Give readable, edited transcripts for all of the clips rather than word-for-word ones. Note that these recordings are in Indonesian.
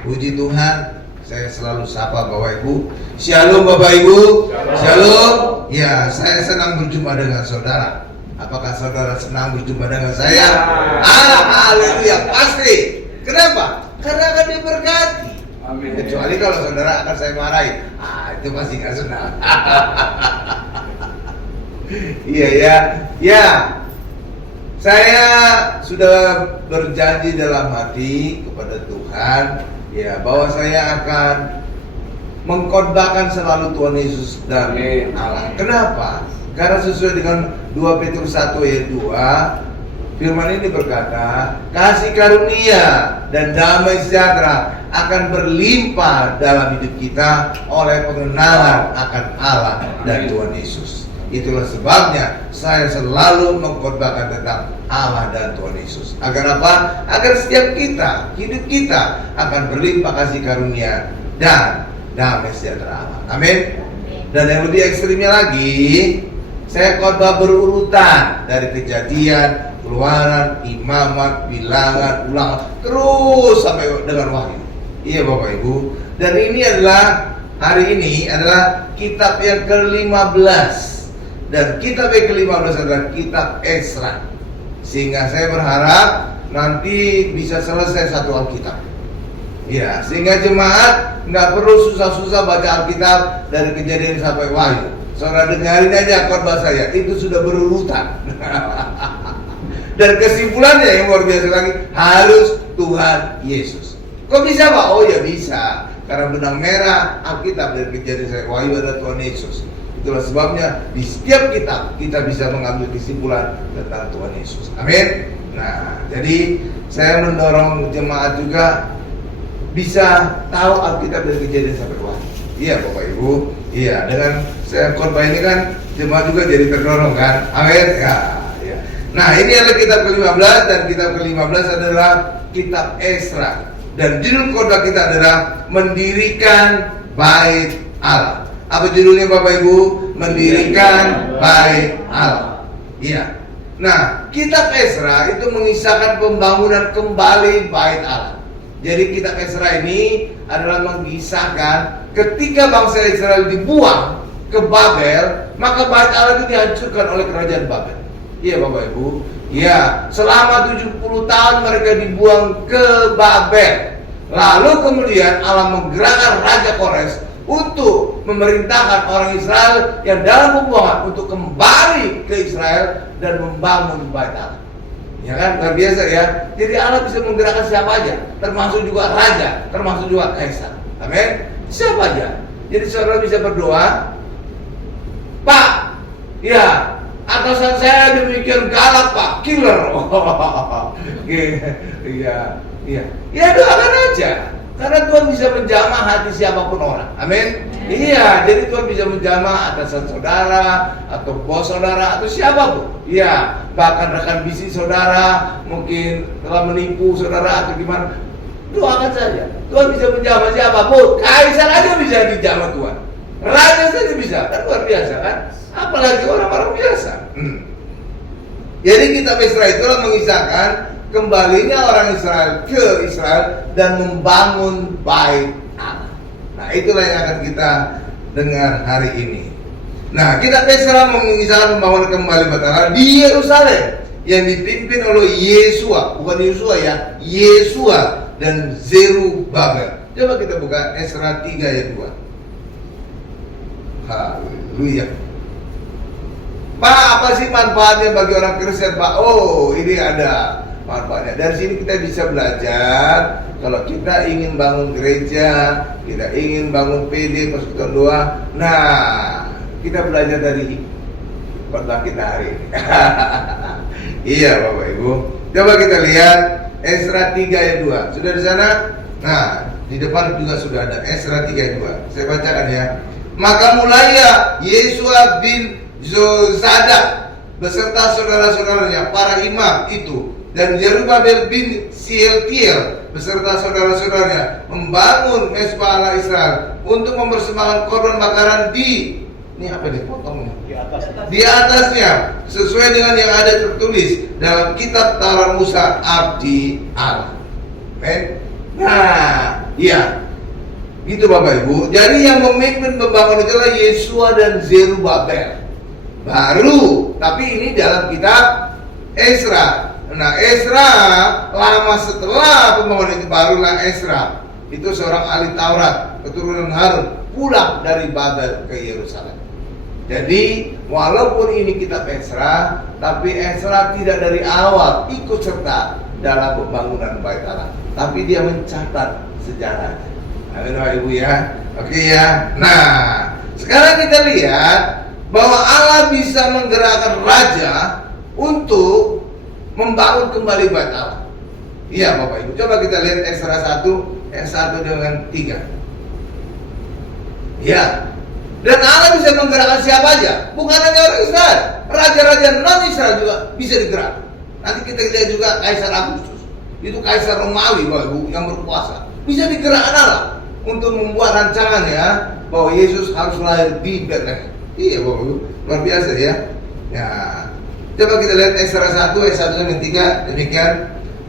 Puji Tuhan, saya selalu sapa Bapak Ibu. Shalom Bapak Ibu. Shalom. Ya, saya senang berjumpa dengan saudara. Apakah saudara senang berjumpa dengan saya? Haleluya, pasti. Kenapa? Karena akan diberkati. Amin. Kecuali kalau saudara akan saya marahi, itu pasti nggak senang. Iya ya, ya. Saya sudah berjanji dalam hati kepada Tuhan, ya, bahwa saya akan mengkhotbahkan selalu Tuhan Yesus dan Allah. Kenapa? Karena sesuai dengan 2 Petrus 1 ayat 2, firman ini berkata, kasih karunia dan damai sejahtera akan berlimpah dalam hidup kita oleh pengenalan akan Allah dan Tuhan Yesus. Itulah sebabnya saya selalu mengkhotbahkan tentang Allah dan Tuhan Yesus. Agar apa? Agar setiap kita, hidup kita akan berlimpah kasih karunia dan damai sejahtera Allah. Amin. Dan yang lebih ekstrimnya lagi, saya khotbah berurutan dari Kejadian, Keluaran, Imamat, Bilangan, Ulangan, terus sampai dengan Wahyu. Iya Bapak Ibu. Dan ini adalah, hari ini adalah kitab yang ke-15. Dan kitab yang ke-15 adalah kitab Esra. Sehingga saya berharap nanti bisa selesai satu Alkitab. Ya, sehingga jemaat nggak perlu susah-susah baca Alkitab dari Kejadian sampai Wahyu. Saudara dengarin aja khotbah saya, itu sudah berurutan. Dan kesimpulannya yang luar biasa lagi, harus Tuhan Yesus. Kok bisa Pak? Oh ya bisa. Karena benang merah Alkitab dari Kejadian sampai Wahyu adalah Tuhan Yesus. Itulah sebabnya di setiap kitab kita bisa mengambil kesimpulan tentang Tuhan Yesus. Amin. Nah, jadi saya mendorong jemaat juga bisa tahu Alkitab dari Kejadian sampai Wahyu. Iya Bapak Ibu. Iya, dengan saya khotbah ini kan jemaat juga jadi terdorong kan. Amin. Ya, ya. Nah, ini adalah kitab ke-15 dan kitab ke-15 adalah kitab Esra. Dan judul khotbah kita adalah mendirikan bait Allah. Apa judulnya Bapak Ibu? Mendirikan bait Allah. Iya. Nah, kitab Esra itu mengisahkan pembangunan kembali bait Allah. Jadi kitab Esra ini adalah mengisahkan ketika bangsa Israel dibuang ke Babel, maka bait Allah itu dihancurkan oleh kerajaan Babel. Iya Bapak Ibu. Ya, selama 70 tahun mereka dibuang ke Babel. Lalu kemudian Allah menggerakkan Raja Kores untuk memerintahkan orang Israel yang dalam pembuangan untuk kembali ke Israel dan membangun bait Allah. Ya kan, luar biasa ya. Jadi Allah bisa menggerakkan siapa aja, termasuk juga raja, termasuk juga kaisar. Amin. Siapa aja. Jadi saudara bisa berdoa, Pak, ya atasan saya demikian galak Pak, killer. Iya, iya. Ya doakan aja. Karena Tuhan bisa menjamah hati siapapun orang. Amin. Iya, jadi Tuhan bisa menjamah atasan saudara, atau bos saudara, atau siapapun. Iya, bahkan rekan bisnis saudara mungkin telah menipu saudara atau gimana. Doakan saja. Tuhan bisa menjamah siapapun. Kaisar aja bisa dijamah Tuhan. Raja saja bisa. Kan luar biasa kan? Apalagi orang-orang biasa. Jadi kitab Esra itulah mengisahkan kembalinya orang Israel ke Israel dan membangun bait Allah. Nah, itulah yang akan kita dengar hari ini. Nah, kitab Esra mengisahkan pembangunan kembali bait Allah di Yerusalem yang dipimpin oleh Yesua, bukan Yosua ya, Yesua dan Zerubabel. Coba kita buka Esra 3 ayat 2. Haleluya. Pak, apa sih manfaatnya bagi orang Kristen, Pak? Oh, ini ada manfaatnya. Dari sini kita bisa belajar kalau kita ingin bangun gereja, kita ingin bangun PD, persekutuan doa. Nah, kita belajar dari khotbah kita hari ini. Iya Bapak Ibu. Coba kita lihat Esra 3 ayat 2. Sudah di sana? Nah, di depan juga sudah ada Esra 3 ayat 2. Saya bacakan ya. Maka mulailah Yesua bin Zozadak beserta saudara-saudaranya para imam itu dan Zerubabel bin Sieltiel beserta saudara-saudaranya membangun mezbah Allah Israel untuk mempersembahkan korban bakaran di ini apa dipotong di atasnya sesuai dengan yang ada tertulis dalam kitab Taurat Musa abdi Allah. Amen. Nah, iya. Gitu Bapak Ibu. Jadi yang memimpin pembangunan itu adalah Yesua dan Zerubabel. Baru, tapi ini dalam kitab Ezra. Nah, Ezra lama setelah pembangunan itu barulah Ezra. Itu seorang ahli Taurat, keturunan Harun, pulang dari Babel ke Yerusalem. Jadi, walaupun ini kitab Ezra, tapi Ezra tidak dari awal ikut serta dalam pembangunan Bait Allah, tapi dia mencatat sejarahnya. Amin Bapak Ibu ya. Oke ya. Nah, sekarang kita lihat bahwa Allah bisa menggerakkan raja untuk membangun kembali Bait Allah. Iya Bapak Ibu. Coba kita lihat Ezra 1 ayat 1 dengan 3. Ya. Dan Allah bisa menggerakkan siapa aja, bukan hanya orang Israel. Raja-raja non-Israel juga bisa digerakkan. Nanti kita lihat juga Kaisar Agustus. Itu Kaisar Romawi Bapak Ibu yang berkuasa. Bisa digerakkan Allah untuk membuat rancangannya bahwa Yesus harus lahir di Bethlehem. Iya Bapak Ibu, luar biasa ya. Ya, coba kita lihat Ezra 1 ayat 1 sampai 3. Demikian.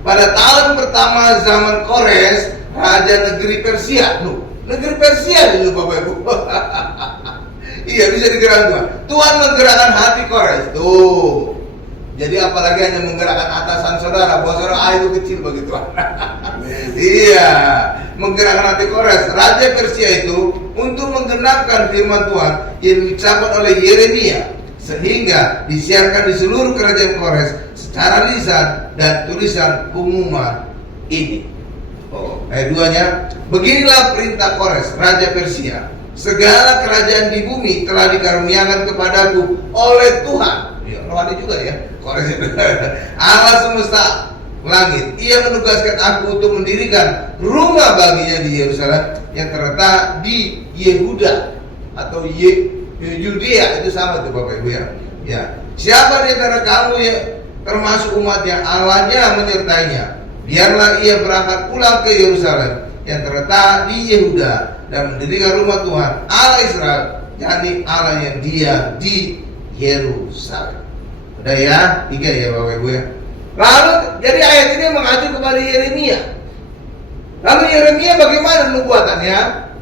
Pada tahun pertama zaman Kores, raja negeri Persia. Negeri Persia dulu Bapak Ibu. Iya, bisa digerakkan Tuhan menggerakkan hati Kores. Tuh. Jadi apalagi hanya menggerakkan atasan saudara, bahwa saudara itu kecil bagi Tuhan. Iya, menggerakkan hati Kores, raja Persia itu untuk menggenapkan firman Tuhan yang diucapkan oleh Yeremia, sehingga disiarkan di seluruh kerajaan Kores secara lisan dan tulisan pengumuman ini. Ayat 2-nya, beginilah perintah Kores, raja Persia. Segala kerajaan di bumi telah dikaruniakan kepadaku oleh Tuhan. Ya, rohani juga ya. Kores itu. Allah semesta langit. Ia menugaskan aku untuk mendirikan rumah baginya di Yerusalem yang terletak di Yehuda atau Yudea. Itu sama tuh Bapak Ibu ya. Ya. Siapa di antara kamu yang termasuk umat yang Allahnya menyertainya, biarlah ia berangkat pulang ke Yerusalem yang terletak di Yehuda dan mendirikan rumah Tuhan Allah Israel, yakni Allah yang diam di Yerusalem. Udah ya, 3 ya Bapak Ibu ya. Lalu jadi ayat ini mengacu kepada Yeremia. Lalu Yeremia bagaimana nubuatannya?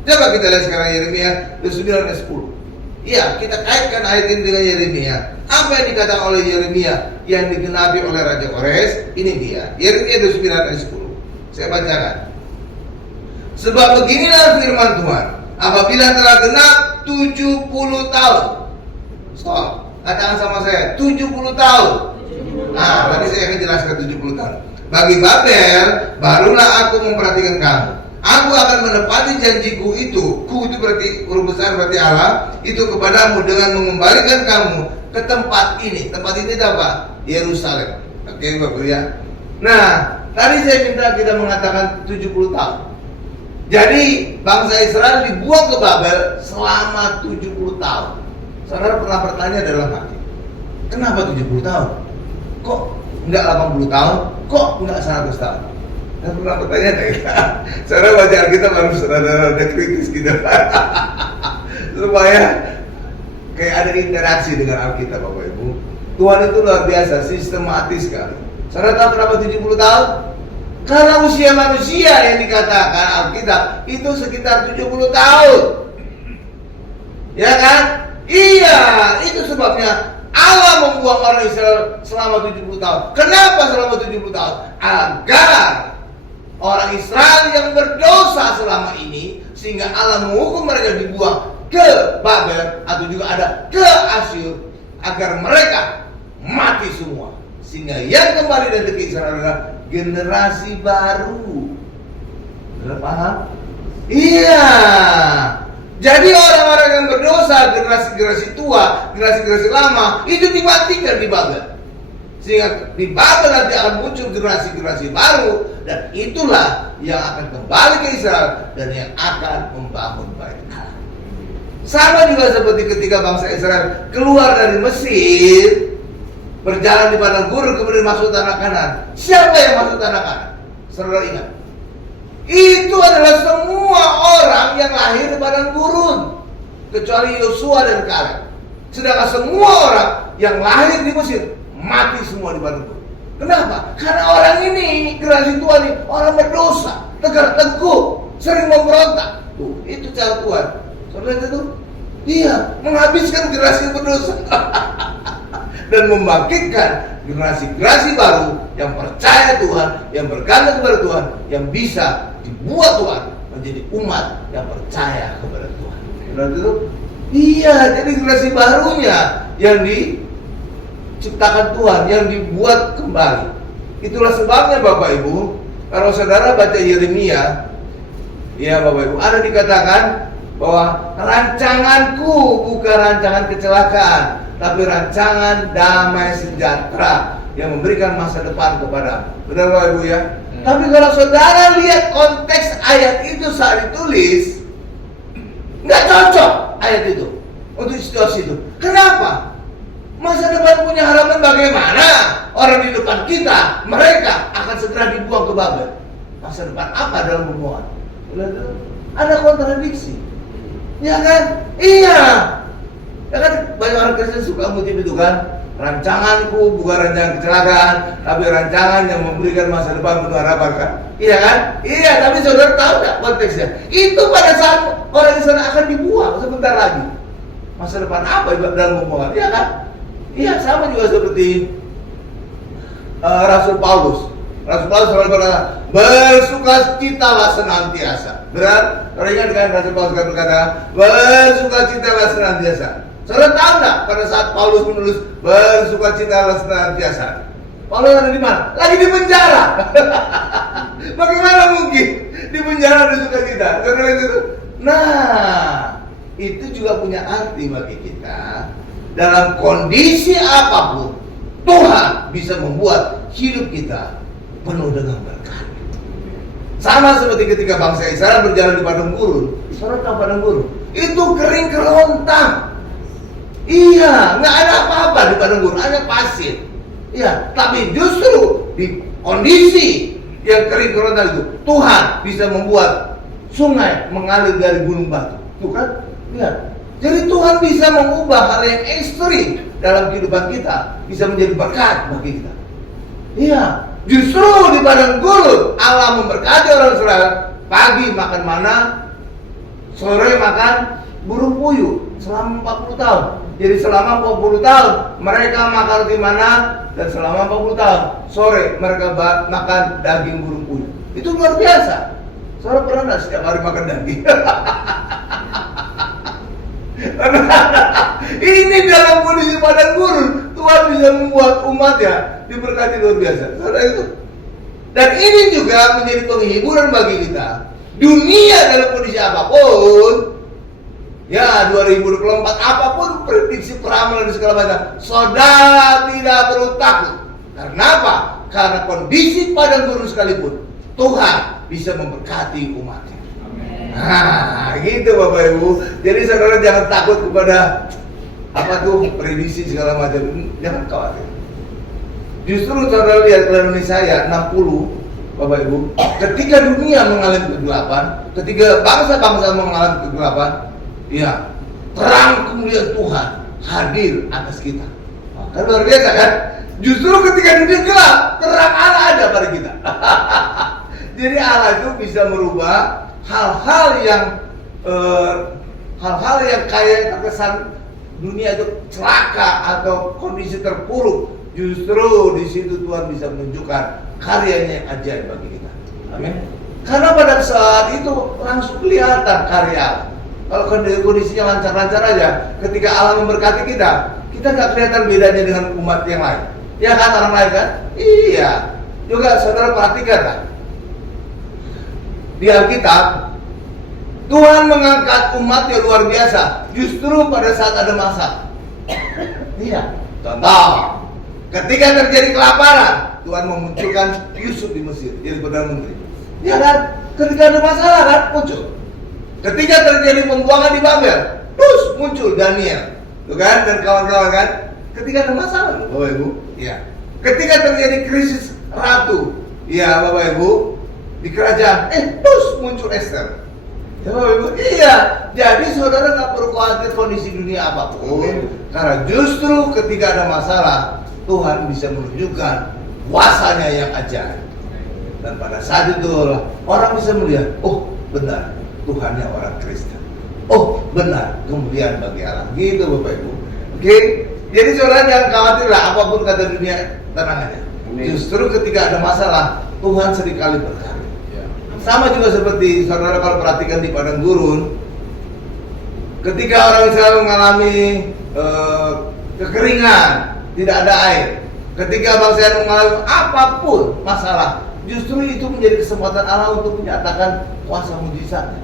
Coba kita lihat sekarang Yeremia 29 ayat 10. Iya, kita kaitkan ayat ini dengan Yeremia. Apa yang dikatakan oleh Yeremia yang digenapi oleh Raja Kores? Ini dia. Yeremia 29 ayat 10. Saya bacakan. Sebab beginilah firman Tuhan, apabila telah genap 70 tahun. Stop. Katakan sama saya, 70 tahun. Nah, tadi saya akan jelaskan 70 tahun. Bagi Babel, barulah aku memperhatikan kamu. Aku akan menepati janjiku itu. Ku itu berarti huruf besar, berarti Allah. Itu kepadamu dengan mengembalikan kamu ke tempat ini. Tempat ini apa? Yerusalem. Oke Bapak ya. Nah, tadi saya minta kita mengatakan 70 tahun. Jadi bangsa Israel dibuang ke Babel selama 70 tahun. Saudara pernah bertanya dalam hati, kenapa 70 tahun? Kok enggak 80 tahun? Kok enggak 100 tahun? Saya pernah bertanya enggak? Saudara baca Alkitab harus rada kritis gitu. Supaya kayak ada interaksi dengan Alkitab Bapak Ibu. Tuhan itu luar biasa, sistematis sekali. Saudara tahu kenapa 70 tahun? Karena usia manusia yang dikatakan Alkitab itu sekitar 70 tahun. Ya kan? Iya, itu sebabnya Allah membuang orang Israel selama 70 tahun. Kenapa selama 70 tahun? Agar orang Israel yang berdosa selama ini, sehingga Allah menghukum mereka dibuang ke Babel atau juga ada ke Asyur, agar mereka mati semua. Sehingga yang kembali dari ke Israel adalah generasi baru. Sudah paham? Iya. Jadi orang-orang yang berdosa, generasi-generasi tua, generasi-generasi lama, itu dimatikan di Babel. Sehingga di Babel nanti akan muncul generasi-generasi baru, dan itulah yang akan kembali ke Israel dan yang akan membangun Bait Allah. Sama juga seperti ketika bangsa Israel keluar dari Mesir, berjalan di padang gurun, kemudian masuk tanah Kanan. Siapa yang masuk tanah Kanan? Saudara ingat? Itu adalah semua orang yang lahir di padang gurun, kecuali Yosua dan Kaleb. Sedangkan semua orang yang lahir di Mesir mati semua di padang gurun. Kenapa? Karena orang ini, generasi Tuhan ini, orang berdosa, tegar tengkuk, sering memberontak. Tuh, itu cara Tuhan. Saudara itu, dia menghabiskan generasi berdosa dan membangkitkan generasi-generasi baru yang percaya Tuhan, yang bergantung kepada Tuhan, yang bisa dibuat Tuhan menjadi umat yang percaya kepada Tuhan. Saudara itu, iya, jadi generasi barunya yang diciptakan Tuhan, yang dibuat kembali. Itulah sebabnya Bapak Ibu, kalau saudara baca Yeremia, ya Bapak Ibu, ada dikatakan bahwa rancanganku bukan rancangan kecelakaan, tapi rancangan damai sejahtera yang memberikan masa depan kepada. Benar Bapak Ibu ya? Tapi kalau saudara lihat konteks ayat itu saat ditulis, nggak cocok ayat itu untuk situasi itu. Kenapa? Masa depan punya harapan bagaimana? Orang di depan kita, mereka akan segera dibuang ke Babel. Masa depan apa dalam pembuangan? Ada kontradiksi. Ya kan? Iya. Ya kan banyak orang Kristen suka mengutip itu kan. Rancanganku bukan rancangan kecelakaan, tapi rancangan yang memberikan masa depan penuh harapan kan? Iya kan? Iya, tapi saudara tahu nggak konteksnya? Itu pada saat orang di sana akan dibuang sebentar lagi. Masa depan apa dalam pembuangan? Iya kan? Iya, sama juga seperti Rasul Paulus. Rasul Paulus selalu berkata, bersukacitalah senantiasa. Benar? Kalau ingat kan Rasul Paulus berkata, bersukacitalah senantiasa. Saudara tahu nggak pada saat Paulus menulis bersukacitalah senantiasa? Paulus ada di mana? Lagi di penjara. Bagaimana mungkin di penjara ada sukacita? Saudara itu. Nah, itu juga punya arti bagi kita. Dalam kondisi apapun, Tuhan bisa membuat hidup kita penuh dengan berkat. Sama seperti ketika bangsa Israel berjalan di padang gurun. Saudara tahu padang gurun? Itu kering kerontang. Iya, nggak ada apa-apa di padang gurun, hanya pasir. Iya, tapi justru di kondisi yang kering kerontang itu, Tuhan bisa membuat sungai mengalir dari gunung batu. Tuh kan? Lihat. Jadi Tuhan bisa mengubah hal yang ekstrim dalam kehidupan kita, bisa menjadi berkat bagi kita. Iya, justru di padang gurun Allah memberkati orang Israel. Pagi makan mana, sore makan burung puyuh selama 40 tahun. Jadi selama 40 tahun mereka makan di mana, dan selama 40 tahun sore mereka makan daging burung puyuh. Itu luar biasa. Saudara pernah nggak setiap hari makan daging? Ini dalam kondisi padang gurun, Tuhan bisa membuat umatnya diberkati luar biasa. Saudara itu. Dan ini juga menjadi penghiburan bagi kita. Dunia dalam kondisi apapun, ya 2024 apapun prediksi peramal dan segala macam, saudara tidak perlu takut. Karena apa? Karena kondisi padang gurun sekalipun, Tuhan bisa memberkati umatnya. Nah, gitu Bapak Ibu. Jadi saudara jangan takut kepada apa tuh prediksi segala macam. Jangan khawatir. Justru saudara lihat dalam Yesaya 60, Bapak Ibu, ketika dunia mengalami kegelapan, ketika bangsa-bangsa mengalami kegelapan, ya, terang kemuliaan Tuhan hadir atas kita. Kan luar biasa kan? Justru ketika dunia gelap, terang Allah ada pada kita. Jadi Allah itu bisa merubah hal-hal yang kayak terkesan dunia itu celaka atau kondisi terpuruk. Justru di situ Tuhan bisa menunjukkan karyanya yang ajaib bagi kita. Amin. Karena pada saat itu langsung kelihatan karya. Kalau kondisinya lancar-lancar aja, ketika Allah memberkati kita nggak kelihatan bedanya dengan umat yang lain. Ya kan, orang lain kan? Iya. Juga saudara perhatikan kan? Di Alkitab, Tuhan mengangkat umat yang luar biasa justru pada saat ada masalah. Iya. Contoh, ketika terjadi kelaparan, Tuhan memunculkan Yusuf di Mesir jadi Perdana Menteri. Iya kan? Ketika ada masalah kan muncul. Ketika terjadi pembuangan di Babel, terus muncul Daniel, tuh kan, dan kawan-kawan kan. Ketika ada masalah, Bapak Ibu, iya. Ketika terjadi krisis ratu, iya Bapak Ibu, di kerajaan, terus muncul Esther. Ya Bapak Ibu, iya. Jadi saudara nggak perlu khawatir kondisi dunia apapun, karena justru ketika ada masalah, Tuhan bisa menunjukkan kuasanya yang ajaib. Dan pada saat itu orang bisa melihat, oh benar, Tuhannya orang Kristen. Oh benar, kemuliaan bagi Allah. Gitu Bapak Ibu. Oke, jadi saudara jangan khawatir lah apapun kata dunia, tenang aja. Justru ketika ada masalah, Tuhan seringkali berkarya. Sama juga seperti saudara kalau perhatikan di padang gurun, ketika orang Israel mengalami kekeringan, tidak ada air. Ketika bangsa yang mengalami apapun masalah, justru itu menjadi kesempatan Allah untuk menyatakan kuasa mujizatnya.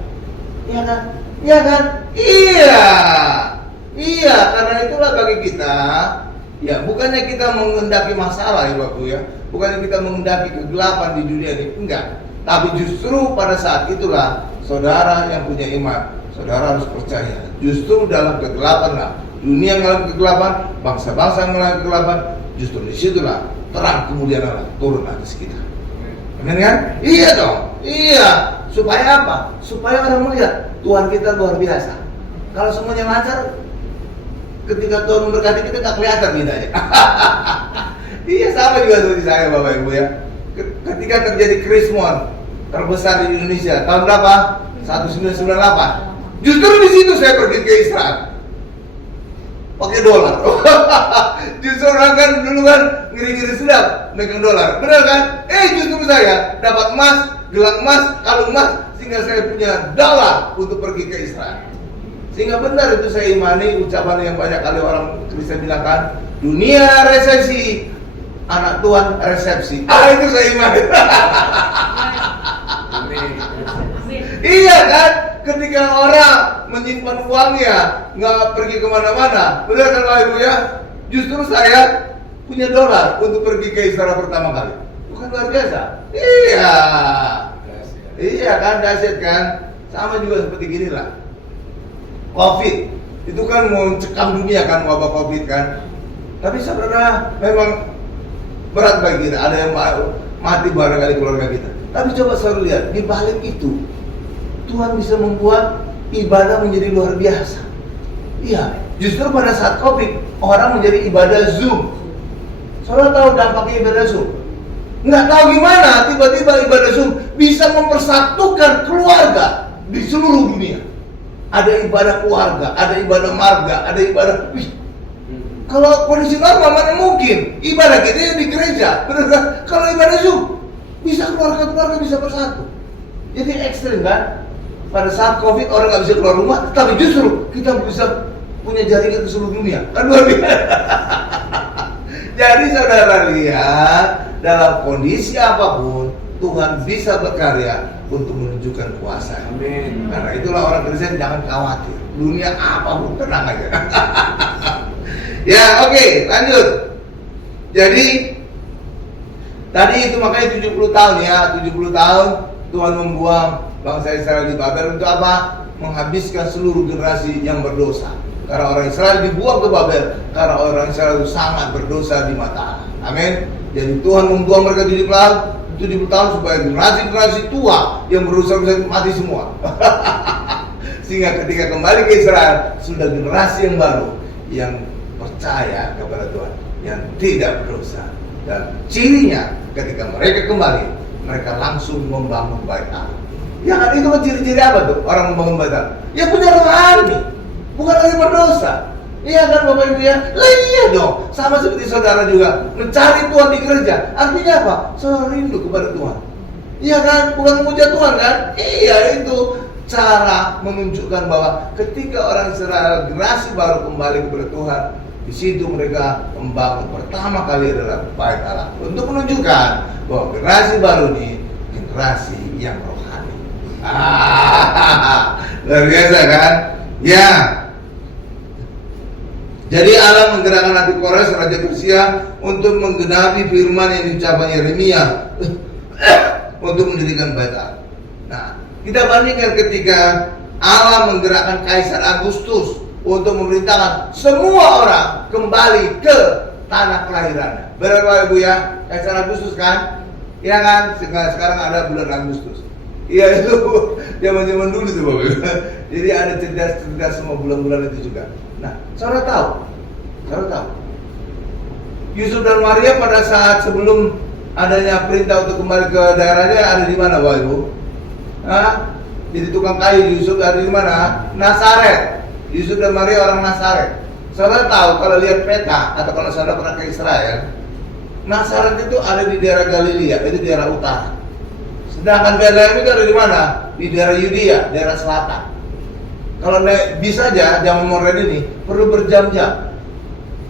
Iya kan? Iya kan? Iya. Iya, karena itulah bagi kita, ya bukannya kita mengendaki masalah ya Bapak ya, bukannya kita mengendaki kegelapan di dunia ini, enggak. Tapi justru pada saat itulah saudara yang punya iman, saudara harus percaya. Justru dalam kegelapan lah, dunia mengalami kegelapan, bangsa-bangsa mengalami kegelapan, justru disitulah terang kemuliaan Allah turun atas kita. Benar kan? Iya dong. Iya. Supaya apa? Supaya orang melihat Tuhan kita luar biasa. Kalau semuanya lancar, ketika Tuhan memberkati kita nggak kelihatan bedanya. Iya sama juga seperti saya Bapak Ibu ya. Ketika terjadi krismon terbesar di Indonesia tahun berapa? 1998. Justru di situ saya pergi ke Israel. Pakai dolar. Justru orang kan dulu kan ngiri-ngiri sedap megang dolar. Benar kan? Justru saya dapat emas, gelang emas, kalung emas, sehingga saya punya dolar untuk pergi ke Israel. Sehingga benar itu saya imani ucapan yang banyak kali orang Kristen bilang kan, dunia resesi, anak Tuhan resepsi. Itu saya imani. Iya kan? Ketika orang menyimpan uangnya nggak pergi kemana-mana, benar kan Bapak Ibu ya? Justru saya punya dolar untuk pergi ke Israel pertama kali. Bukan luar biasa? Iya. Iya kan, dahsyat kan? Sama juga seperti gini lah. Covid itu kan mau cekam dunia kan, wabah Covid kan. Tapi saudara memang berat bagi kita. Ada yang mati barangkali keluarga kita. Tapi coba saudara lihat di balik itu Tuhan bisa membuat ibadah menjadi luar biasa. Iya, justru pada saat Covid orang menjadi ibadah Zoom. Saudara tahu dampaknya ibadah Zoom? Nggak tahu gimana tiba-tiba ibadah Zoom bisa mempersatukan keluarga di seluruh dunia. Ada ibadah keluarga, ada ibadah marga, ada ibadah. Kalau kondisi normal mana mungkin ibadah kita di gereja, benar kan? Kalau ibadah Zoom bisa keluarga-keluarga bisa bersatu. Jadi ekstrim kan? Pada saat Covid orang nggak bisa keluar rumah, tapi justru kita bisa punya jaringan ke seluruh dunia. Kan luar biasa. Jadi saudara lihat dalam kondisi apapun Tuhan bisa berkarya untuk menunjukkan kuasa. Amin. Karena itulah orang Kristen jangan khawatir. Dunia apapun tenang aja. Ya oke, lanjut. Jadi tadi itu makanya 70 tahun ya, 70 tahun Tuhan membuang bangsa Israel di Babel untuk apa? Menghabiskan seluruh generasi yang berdosa. Karena orang Israel dibuang ke Babel karena orang Israel itu sangat berdosa di mata Allah. Amin. Jadi Tuhan membuang mereka 70 tahun supaya generasi-generasi tua yang berdosa bisa mati semua. Sehingga ketika kembali ke Israel sudah generasi yang baru yang percaya kepada Tuhan, yang tidak berdosa. Dan cirinya ketika mereka kembali, mereka langsung membangun bait Allah. Ya kan itu kan ciri-ciri apa tuh orang membangun bait Allah? Ya punya rohani, bukan lagi berdosa. Iya kan Bapak Ibu ya? Lah iya dong. Sama seperti saudara juga mencari Tuhan di gereja. Artinya apa? Saudara rindu kepada Tuhan. Iya kan? Bukan memuja Tuhan kan? Iya itu cara menunjukkan bahwa ketika orang Israel generasi baru kembali kepada Tuhan, di situ mereka membangun pertama kali adalah bait Allah untuk menunjukkan bahwa generasi baru ini generasi yang rohani. Luar biasa kan? Ya. Jadi Allah menggerakkan hati Kores raja Persia untuk menggenapi firman yang diucapkan Yeremia untuk mendirikan bait Allah. Nah, kita bandingkan ketika Allah menggerakkan Kaisar Agustus untuk memerintahkan semua orang kembali ke tanah kelahirannya. Benar Bapak Ibu ya? Kaisar Agustus kan? Iya kan? Sekarang ada bulan Agustus. Iya itu zaman-zaman dulu tuh Bapak Ibu. Jadi ada cerita-cerita semua bulan-bulan itu juga. Nah, saudara tahu Yusuf dan Maria pada saat sebelum adanya perintah untuk kembali ke daerahnya ada di mana, Bapak Ibu? Jadi tukang kayu Yusuf ada di mana? Nazaret. Yusuf dan Maria orang Nazaret. Saudara tahu kalau lihat peta atau kalau saudara pernah ke Israel, Nazaret itu ada di daerah Galilea, itu daerah utara. Sedangkan Bethlehem itu ada di mana? Di daerah Yudea, daerah selatan. Kalau bisa aja zaman modern ini perlu berjam-jam.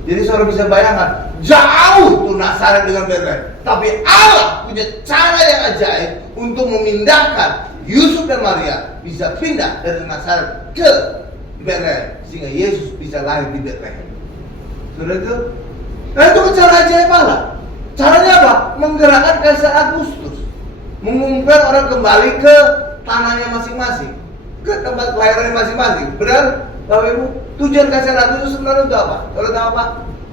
Jadi saudara bisa bayangkan jauh tuh Nazaret dengan Bethlehem. Tapi Allah punya cara yang ajaib untuk memindahkan Yusuf dan Maria bisa pindah dari Nazaret ke Bethlehem sehingga Yesus bisa lahir di Bethlehem. Saudara itu, nah itu cara ajaib Allah. Caranya apa? Menggerakkan Kaisar Agustus, mengumumkan orang kembali ke tanahnya masing-masing, ke tempat kelahirannya masing-masing. Benar, Bapak Ibu? Tujuan Kaisar Agustus sebenarnya untuk apa? Kalau tahu apa?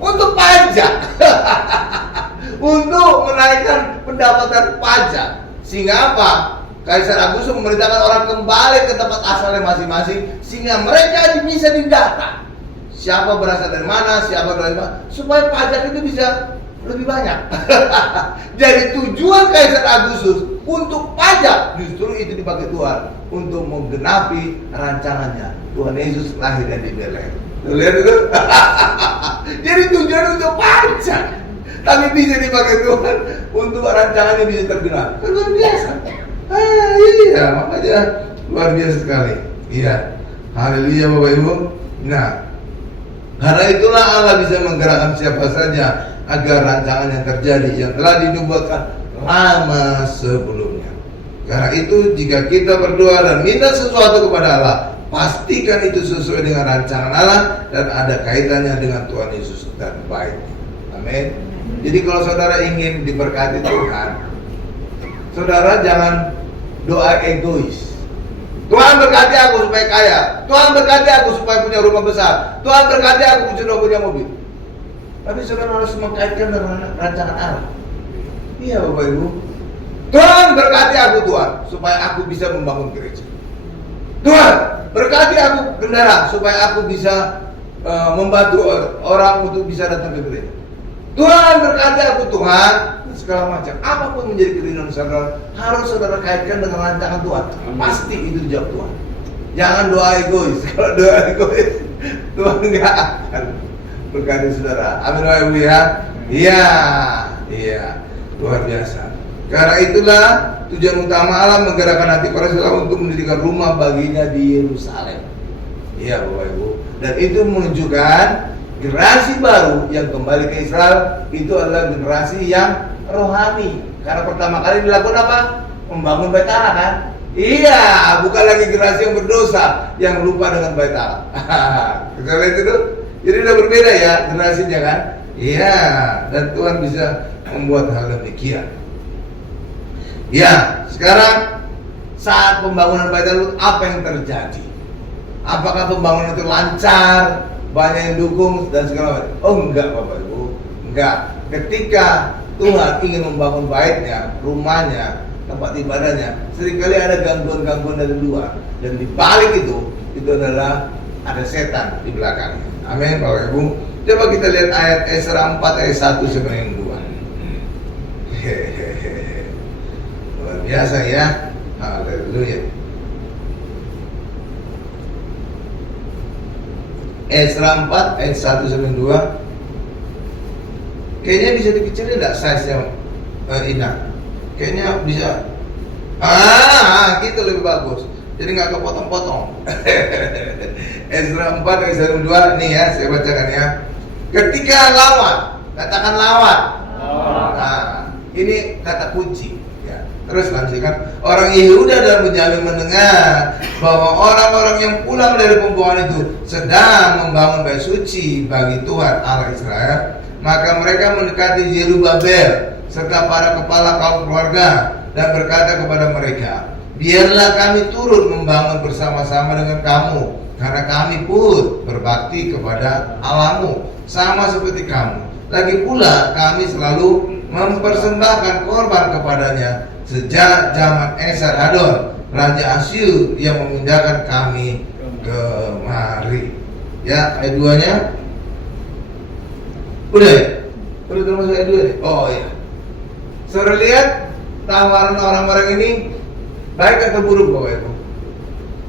Untuk pajak, untuk menaikkan pendapatan pajak. Sehingga apa? Kaisar Agustus memerintahkan orang kembali ke tempat asalnya masing-masing, sehingga mereka bisa didata. Siapa berasal dari mana, siapa dari mana, supaya pajak itu bisa lebih banyak. Jadi tujuan Kaisar Agustus untuk pajak justru itu dipakai Tuhan untuk menggenapi rancangannya. Tuhan Yesus lahir dari Bethlehem. Lihat itu. Jadi tujuan untuk pajak, tapi bisa dipakai Tuhan untuk rancangannya bisa tergenak. Luar biasa. Iya, makanya luar biasa sekali. Iya. Haleluya Bapak Ibu. Nah, karena itulah Allah bisa menggerakkan siapa saja agar rancangan yang terjadi yang telah dinubuatkan lama sebelumnya. Karena itu jika kita berdoa dan minta sesuatu kepada Allah, pastikan itu sesuai dengan rancangan Allah dan ada kaitannya dengan Tuhan Yesus dan baiknya. Amin. Jadi kalau saudara ingin diberkati Tuhan, saudara jangan doa egois. Tuhan berkati aku supaya kaya, Tuhan berkati aku supaya punya rumah besar, Tuhan berkati aku sudah punya mobil. Tapi saudara harus mengkaitkan dengan rancangan Allah. Iya Bapak Ibu. Tuhan berkati aku Tuhan supaya aku bisa membangun gereja. Tuhan berkati aku kendaraan supaya aku bisa membantu orang untuk bisa datang ke gereja. Tuhan berkati aku Tuhan, segala macam. Apapun menjadi keinginan saudara, harus saudara kaitkan dengan rancangan Tuhan. Pasti itu dijawab Tuhan. Jangan doa egois. Kalau doa egois, Tuhan nggak akan berkati saudara. Amin Bapak Ibu ya. Iya, luar biasa. Karena itulah tujuan utama Allah menggerakkan hati para saudara untuk mendirikan rumah baginya di Yerusalem. Iya Bapak Ibu. Dan itu menunjukkan generasi baru yang kembali ke Israel itu adalah generasi yang rohani. Karena pertama kali dilakukan apa? Membangun bait Allah kan? Iya, bukan lagi generasi yang berdosa yang lupa dengan bait Allah. Kita lihat itu. Jadi udah berbeda ya generasinya kan? Iya, dan Tuhan bisa membuat hal demikian. Ya, sekarang saat pembangunan bait Allah apa yang terjadi? Apakah pembangunan itu lancar? Banyak yang dukung dan segala macam. Oh enggak Bapak Ibu, enggak. Ketika Tuhan ingin membangun baitnya, rumahnya, tempat ibadahnya, seringkali ada gangguan-gangguan dari luar. Dan di balik itu adalah ada setan di belakangnya. Amin Bapak Ibu. Coba kita lihat ayat Esra 4 ayat 1 sampai yang 2. Luar biasa ya. Haleluya. Esra 4 ayat 1 sampai 2. Kayaknya bisa dikecilin enggak size-nya Ina? Kayaknya bisa. Gitu lebih bagus. Jadi nggak kepotong-potong. Esra 4 ayat 1 sampai 2 nih ya, saya bacakan ya. Ketika lawan, katakan lawan. Nah, ini kata kunci. Terus lanjutkan, orang Yehuda dan Benyamin mendengar bahwa orang-orang yang pulang dari pembuangan itu sedang membangun bait suci bagi Tuhan Allah Israel, maka mereka mendekati Zerubabel serta para kepala kaum keluarga dan berkata kepada mereka, biarlah kami turut membangun bersama-sama dengan kamu, karena kami pun berbakti kepada Allahmu sama seperti kamu. Lagi pula kami selalu mempersembahkan korban kepadanya sejak zaman Esarhadon Raja Asyur yang memindahkan kami kemari. Ya, ayat 2-nya udah termasuk ayat 2 nih? Oh iya. Saudara lihat tawaran orang-orang ini baik atau buruk Bapak Ibu?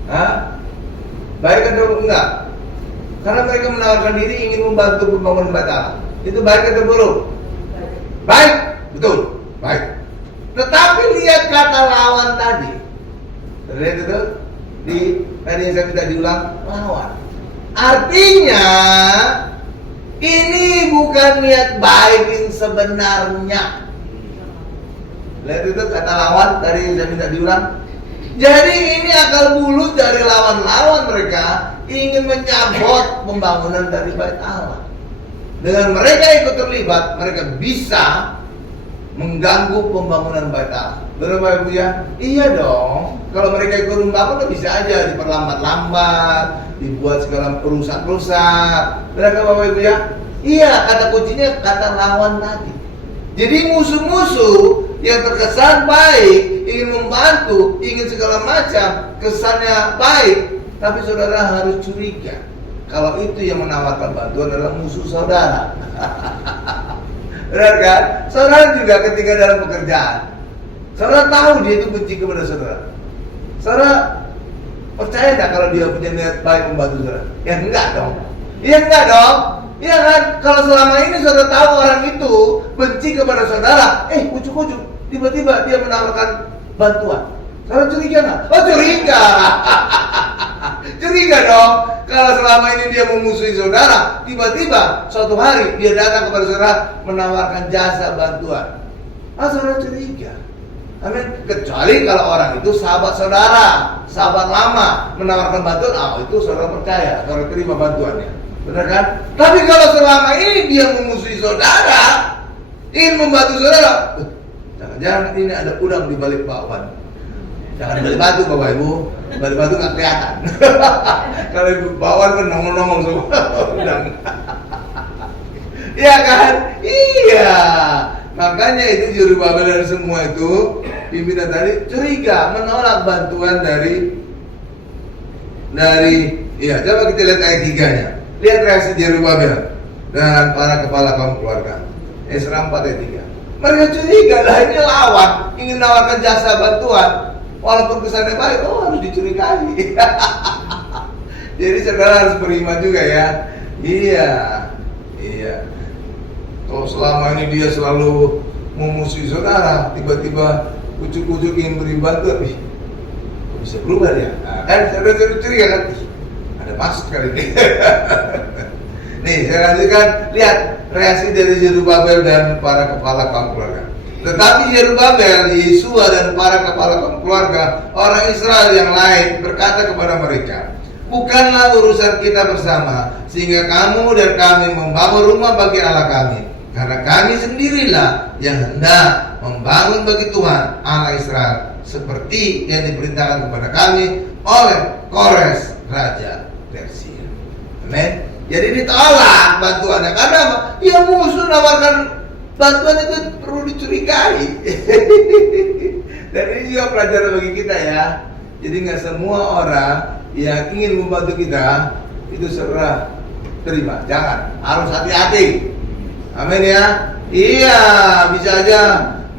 Hah? Baik atau enggak? Karena mereka menawarkan diri ingin membantu pembangunan Bait Allah. Itu baik atau buruk? Baik, betul, baik. Tetapi lihat kata lawan tadi. Lihat itu tadi yang saya minta diulang, lawan. Artinya ini bukan niat baik yang sebenarnya. Lihat itu kata lawan tadi yang saya minta diulang. Jadi ini akal bulu dari lawan-lawan mereka ingin menyabot pembangunan dari Bait Allah. Dengan mereka ikut terlibat, mereka bisa mengganggu pembangunan Bait Allah. Benar Bapak Ibu ya? Iya dong. Kalau mereka ikut membangun, bisa aja diperlambat-lambat, dibuat segala perusak-perusak. Benar kan Bapak Ibu ya? Iya, kata kuncinya kata lawan tadi. Jadi musuh-musuh yang terkesan baik, ingin membantu, ingin segala macam, kesannya baik, tapi saudara harus curiga. Kalau itu yang menawarkan bantuan adalah musuh saudara. Benar kan? Saudara juga ketika dalam pekerjaan, saudara tahu dia itu benci kepada saudara. Saudara percaya tak kalau dia punya niat baik membantu saudara? Ya enggak dong. Ya enggak dong. Iya kan? Kalau selama ini saudara tahu orang itu benci kepada saudara, ujuk-ujuk tiba-tiba dia menawarkan bantuan. Saudara curiga nggak? Oh curiga. Curiga dong. Kalau selama ini dia memusuhi saudara, tiba-tiba suatu hari dia datang kepada saudara menawarkan jasa bantuan. Saudara curiga. Amin. Kecuali kalau orang itu sahabat saudara, sahabat lama, menawarkan bantuan, itu saudara percaya, saudara terima bantuannya. Benar kan? Tapi kalau selama ini dia memusuhi saudara, ingin membantu saudara, jangan-jangan ini ada udang di balik bakwan. Jangan di balik batu Bapak Ibu, di balik batu nggak kelihatan. Kalau di bakwan kan nongol-nongol semua udang. Iya kan? Iya. Makanya itu Jerubabel dan semua itu pimpinan tadi curiga, menolak bantuan dari coba kita lihat ayat 3-nya. Lihat reaksi Jerubabel dan para kepala kaum keluarga. Esra 4 ayat 3. Mereka curiga, lah ini lawan, ingin menawarkan jasa bantuan. Walaupun kesannya baik, harus dicurigai. Jadi saudara harus beriman juga ya. Iya. Kalau selama ini dia selalu memusuhi saudara, tiba-tiba ujuk-ujuk ingin beri bantuan, bisa berubah ya. Kan saudara curiga kan? Ada maksud kali ini. Nih, saya lanjutkan. Lihat reaksi dari Jerubabel dan para kepala kaum keluarga. Tetapi Jerubabel, Yesua dan para kepala kaum keluarga orang Israel yang lain berkata kepada mereka, bukanlah urusan kita bersama, sehingga kamu dan kami membangun rumah bagi Allah kami. Karena kami sendirilah yang hendak membangun bagi Tuhan Allah Israel, seperti yang diperintahkan kepada kami oleh Kores Raja Persia. Amin. Jadi ditolak bantuannya. Karena apa? Ya musuh nawarkan bantuan itu perlu dicurigai. Dan ini juga pelajaran bagi kita ya. Jadi nggak semua orang yang ingin membantu kita itu serah terima. Jangan, harus hati-hati. Amin ya. Iya, bisa aja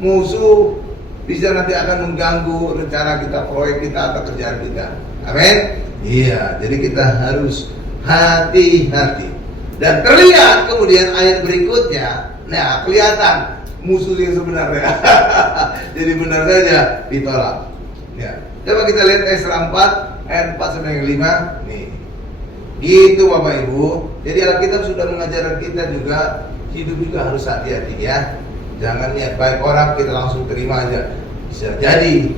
musuh bisa nanti akan mengganggu rencana kita, proyek kita atau kerjaan kita. Amin. Iya, jadi kita harus hati-hati. Dan terlihat kemudian ayat berikutnya, nah kelihatan musuh yang sebenarnya. Jadi benar saja ditolak. Ya. Coba kita lihat Esra 4 ayat 4 sampai 5. Nih. Gitu Bapak Ibu. Jadi Alkitab sudah mengajarkan kita juga hidup juga harus hati-hati ya. Jangan niat baik orang kita langsung terima aja. Bisa jadi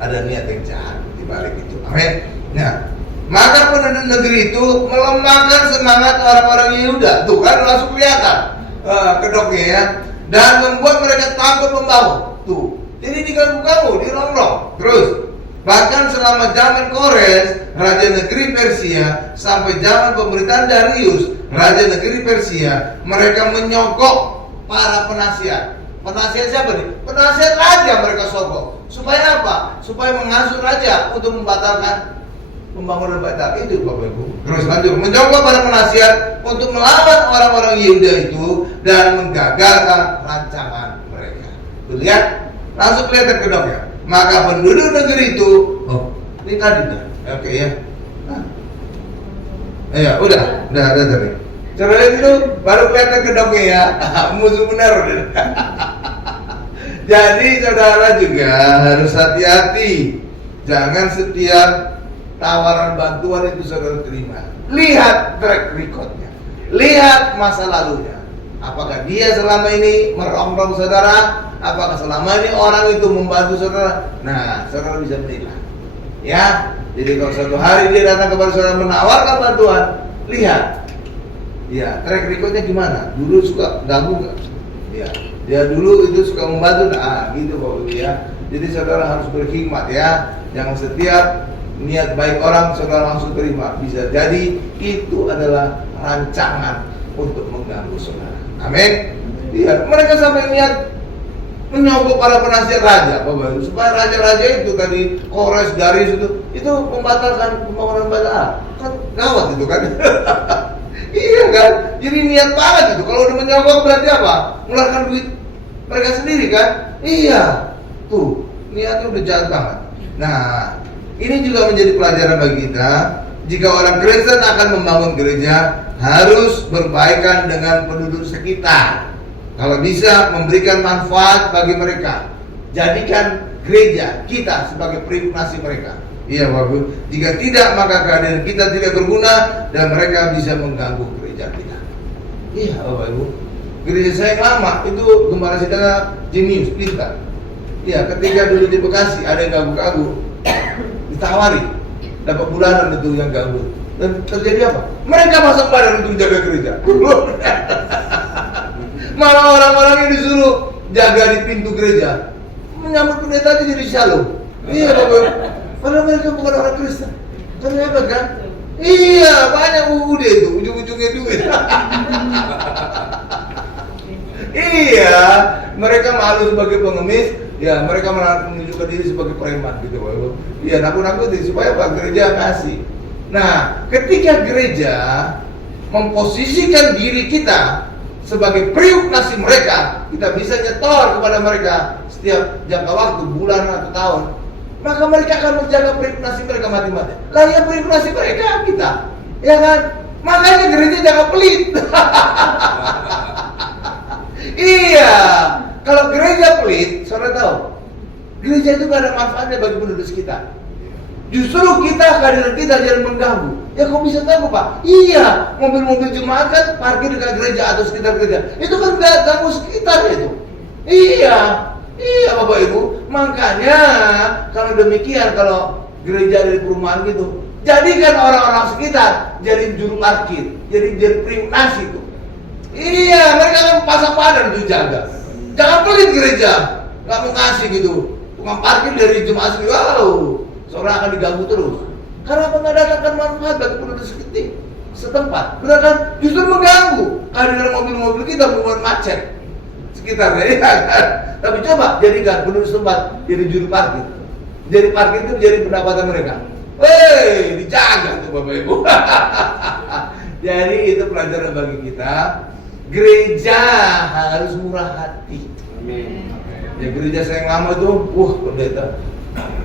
ada niat yang jahat di balik itu. Amin. Nah, maka penduduk negeri itu melemahkan semangat orang-orang Yehuda. Tuh kan langsung kelihatan kedoknya ya. Dan membuat mereka takut membangun. Tuh. Jadi diganggu-ganggu, dirongrong. Terus bahkan selama zaman Kores, Raja Negeri Persia, sampai zaman pemerintahan Darius, Raja Negeri Persia, mereka menyogok para penasihat. Penasihat siapa nih? Penasihat raja mereka sogok. Supaya apa? Supaya mengasuh raja untuk membatalkan pembangunan Bait Allah itu Bapak Ibu. Terus lanjut, menyogok para penasihat untuk melawan orang-orang Yehuda itu dan menggagalkan rancangan mereka. Tuh, lihat, langsung kelihatan kedoknya. Maka penduduk negeri itu, oh, ini tadi dah, oke ya. Nah. Ya, udah tadi. Coba lihat dulu, baru kelihatan kedoknya ya. Musuh benar. Jadi saudara juga harus hati-hati. Jangan setiap tawaran bantuan itu saudara terima. Lihat track recordnya, lihat masa lalunya. Apakah dia selama ini merongrong saudara? Apakah selama ini orang itu membantu saudara? Nah, saudara bisa menilai. Ya, jadi kalau suatu hari dia datang kepada saudara menawarkan bantuan, lihat, ya track recordnya gimana? Dulu suka ganggu nggak? Ya, dia dulu itu suka membantu, nah gitu Bapak Ibu ya. Jadi saudara harus berhikmat ya. Jangan setiap niat baik orang saudara langsung terima. Bisa jadi itu adalah rancangan untuk mengganggu saudara. Amin. Iya, mereka sampai niat menyogok para penasihat raja, Bapak Ibu, supaya raja-raja itu tadi Kores, Darius itu membatalkan pembangunan Baal. Kan gawat itu kan. Iya kan? Jadi niat banget itu. Kalau udah menyogok berarti apa? Mengeluarkan duit mereka sendiri kan? Iya. Tuh, niatnya udah jahat banget. Nah, ini juga menjadi pelajaran bagi kita. Jika orang Kristen akan membangun gereja, harus berbaikan dengan penduduk sekitar. Kalau bisa memberikan manfaat bagi mereka, jadikan gereja kita sebagai privasi mereka. Iya Bapak. Jika tidak, maka kehadiran kita tidak berguna dan mereka bisa mengganggu gereja kita. Iya Bapak Ibu. Gereja saya yang lama itu gembala saudara jenius, pintar. Iya, ketika dulu di Bekasi ada yang ganggu-ganggu, ditawari dapat bulanan itu yang ganggu. Dan terjadi apa? Mereka masuk badan untuk jaga gereja. Malah orang-orang yang disuruh jaga di pintu gereja menyambut pendeta aja jadi shalom. Iya Bapak. Padahal mereka bukan orang Kristen. Ternyata kan? Iya, banyak UUD itu, ujung-ujungnya duit. Iya, mereka malu sebagai pengemis. Ya, mereka menunjukkan diri sebagai preman gitu, Bapak. Iya, nakut-nakuti supaya Pak gereja kasih. Nah, ketika gereja memposisikan diri kita sebagai periuk nasi mereka, kita bisa nyetor kepada mereka setiap jangka waktu, bulan atau tahun, maka mereka akan menjaga periuk nasi mereka mati-mati. Lah ya periuk nasi mereka kita, ya kan? Makanya gereja jangan pelit. Iya, kalau gereja pelit, saudara tahu, gereja itu gak ada manfaatnya bagi penduduk sekitar. Justru kita, kehadiran kita jangan mengganggu. Ya kok bisa tahu Pak? Iya, mobil-mobil jemaat kan parkir dekat gereja atau sekitar gereja. Itu kan gak ganggu sekitar itu. Iya Bapak Ibu. Makanya kalau demikian, kalau gereja dari perumahan gitu, jadikan orang-orang sekitar jadi juru parkir, jadi privasi itu. Iya, mereka kan pasang badan itu jaga. Jangan pelit gereja, nggak mau ngasih gitu. Tukang parkir dari jemaat sendiri, wow, seorang akan diganggu terus. Karena mendatangkan manfaat bagi penduduk setempat, benar kan? Justru mengganggu. Kehadiran mobil-mobil kita membuat macet sekitarnya, ya kan? Tapi coba jadikan penduduk setempat jadi juru parkir. Jadi parkir itu jadi pendapatan mereka. Dijaga tuh Bapak Ibu. Jadi itu pelajaran bagi kita. Gereja harus murah hati. Amin. Ya gereja saya yang lama itu, pendeta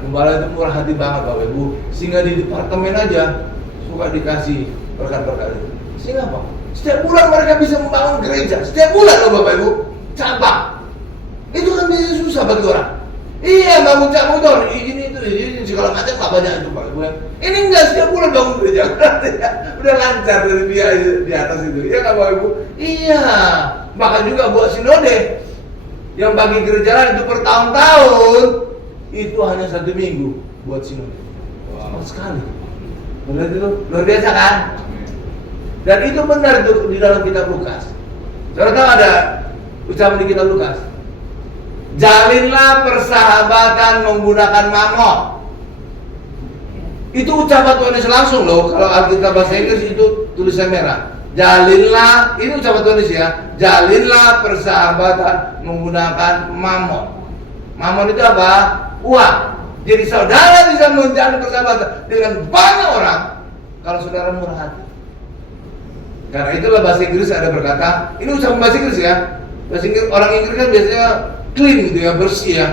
gembala itu murah hati banget Bapak Ibu. Sehingga di departemen aja suka dikasih berkat-berkat itu. Sehingga apa? Setiap bulan mereka bisa membangun gereja. Setiap bulan loh Bapak Ibu, cabang. Itu kan bisa susah bagi orang. Iya, bangun cabang itu izin segala macam tak banyak itu Bapak Ibu. Ini enggak setiap bulan bangun gereja. Udah lancar dari dia di atas itu. Iya kan Bapak Ibu? Iya. Bahkan juga buat sinode yang bagi gereja lain itu per tahun-tahun, itu hanya 1 minggu buat sinode. Wow. Sekali. Benar itu, luar biasa kan? Dan itu benar itu di dalam kitab Lukas. Saudara tahu ada ucapan di kitab Lukas. Jalinlah persahabatan menggunakan mamon. Itu ucapan Tuhan Yesus langsung loh. Kalau Alkitab bahasa Inggris itu tulisan merah. Jalinlah, ini ucapan Tuhan Yesus ya. Jalinlah persahabatan menggunakan mamon. Mamon itu apa? Uang. Jadi saudara bisa menjalin persahabatan dengan banyak orang kalau saudara murah hati. Karena itulah bahasa Inggris ada berkata, ini ucapan bahasa Inggris ya. Bahasa Inggris, orang Inggris kan biasanya clean gitu ya, bersih ya.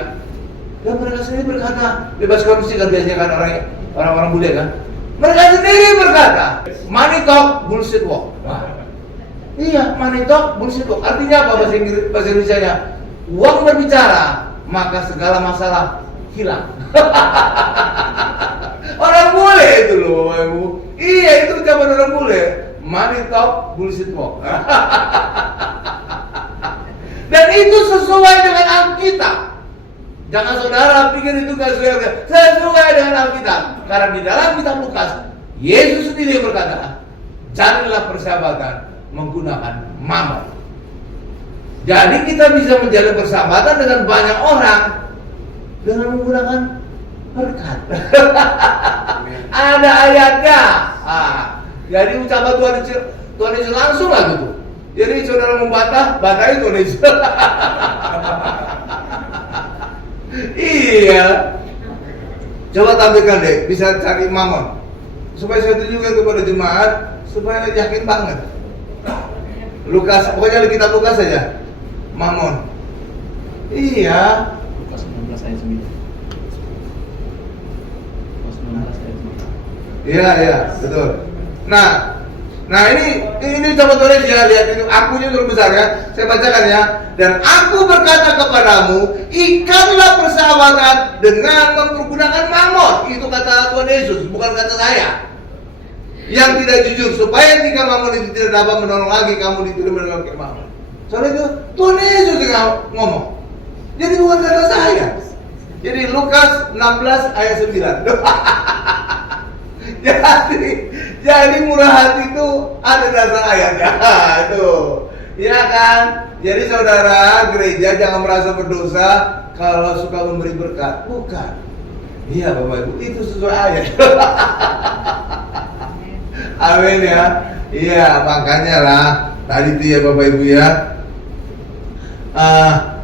Dan mereka sendiri berkata, bebas korupsi kan biasanya kan orang-orang bule kan. Mereka sendiri berkata, money talk, bullshit walk. Iya, money talk, bullshit walk. Artinya apa bahasa Indonesia-nya? Uang berbicara, maka segala masalah hilang. Orang bule itu loh Bapak Ibu. Iya, itu ucapan orang bule. Money talk, bullshit walk. Dan itu sesuai dengan Alkitab. Jangan saudara pikir itu gak sesuai dengan Alkitab. Karena di dalam kitab Lukas, Yesus sendiri berkata, carilah persahabatan menggunakan mammon. Jadi kita bisa menjalin persahabatan dengan banyak orang dengan menggunakan berkat. Ada ayatnya. Jadi ucapan Tuhan Yesus langsung lah gitu. Jadi saudara membantah, bantahin Tuhan Yesus. Iya. Coba tampilkan deh, bisa cari mammon. Supaya saya tunjukkan kepada jemaat, supaya yakin banget. Lukas, pokoknya di kitab Lukas saja. Mammon. Iya. Lukas 16 ayat 9. Lukas 16 ayat 9. Iya, betul. Nah ini coba tulis ya, lihat ini akunya terlalu besar ya. Saya bacakan ya. Dan aku berkata kepadamu, ikatlah persahabatan dengan mempergunakan mammon. Itu kata Tuhan Yesus, bukan kata saya. Yang tidak jujur, supaya jika mammon itu tidak dapat menolong lagi, kamu dituduh menolong ke mammon. Soalnya itu Tuhan Yesus yang ngomong. Jadi bukan kata saya. Jadi Lukas 16 ayat 9. Jadi murah hati itu ada dasar ayatnya. Tuh. Ya kan? Jadi saudara gereja jangan merasa berdosa kalau suka memberi berkat. Bukan. Iya Bapak Ibu, itu sesuai ayat. Amin ya. Iya, makanya lah tadi itu ya Bapak Ibu ya.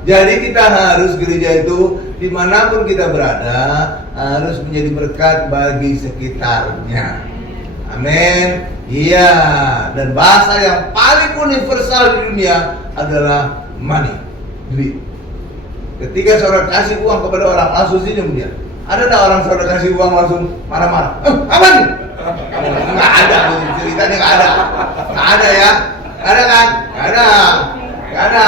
Jadi kita harus gereja itu dimanapun kita berada harus menjadi berkat bagi sekitarnya. Amin. Iya. Dan bahasa yang paling universal di dunia adalah money, duit. Ketika saudara kasih uang kepada orang langsung senyum dia. Ada enggak orang saudara kasih uang langsung marah-marah? Apa nih? Nggak ada, ceritanya nggak ada. Nggak ada ya? Nggak ada kan? Nggak ada. Nggak ada.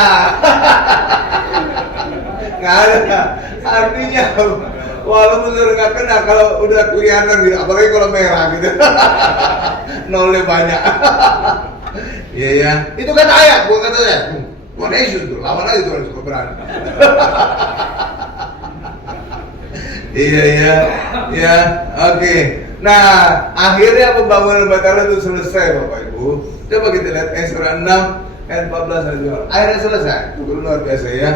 Nggak ada. Artinya walaupun sudah nggak kena, kalau udah kelihatan gitu, apalagi kalau merah gitu, nolnya banyak. Iya ya, itu kan ayat, bukan kata saya. Tuhan Yesus tuh, lawan aja Tuhan Yesus berani. Iya ya, oke. Nah, akhirnya pembangunan Batara itu selesai Bapak Ibu. Coba kita lihat Esra 6 ayat 14 dan 15. Akhirnya selesai, itu luar biasa ya.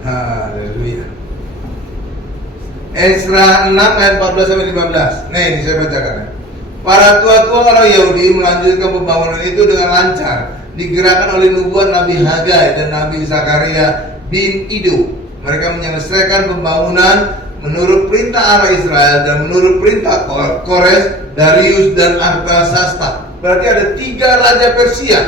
Haleluya. Esra 6 ayat 14 sampai 15. Nah, ini saya bacakan ya. Para tua-tua orang Yahudi melanjutkan pembangunan itu dengan lancar, digerakkan oleh nubuat Nabi Hagai dan Nabi Zakaria bin Ido. Mereka menyelesaikan pembangunan menurut perintah Allah Israel dan menurut perintah Kores, Darius dan Artasasta. Berarti ada 3 raja Persia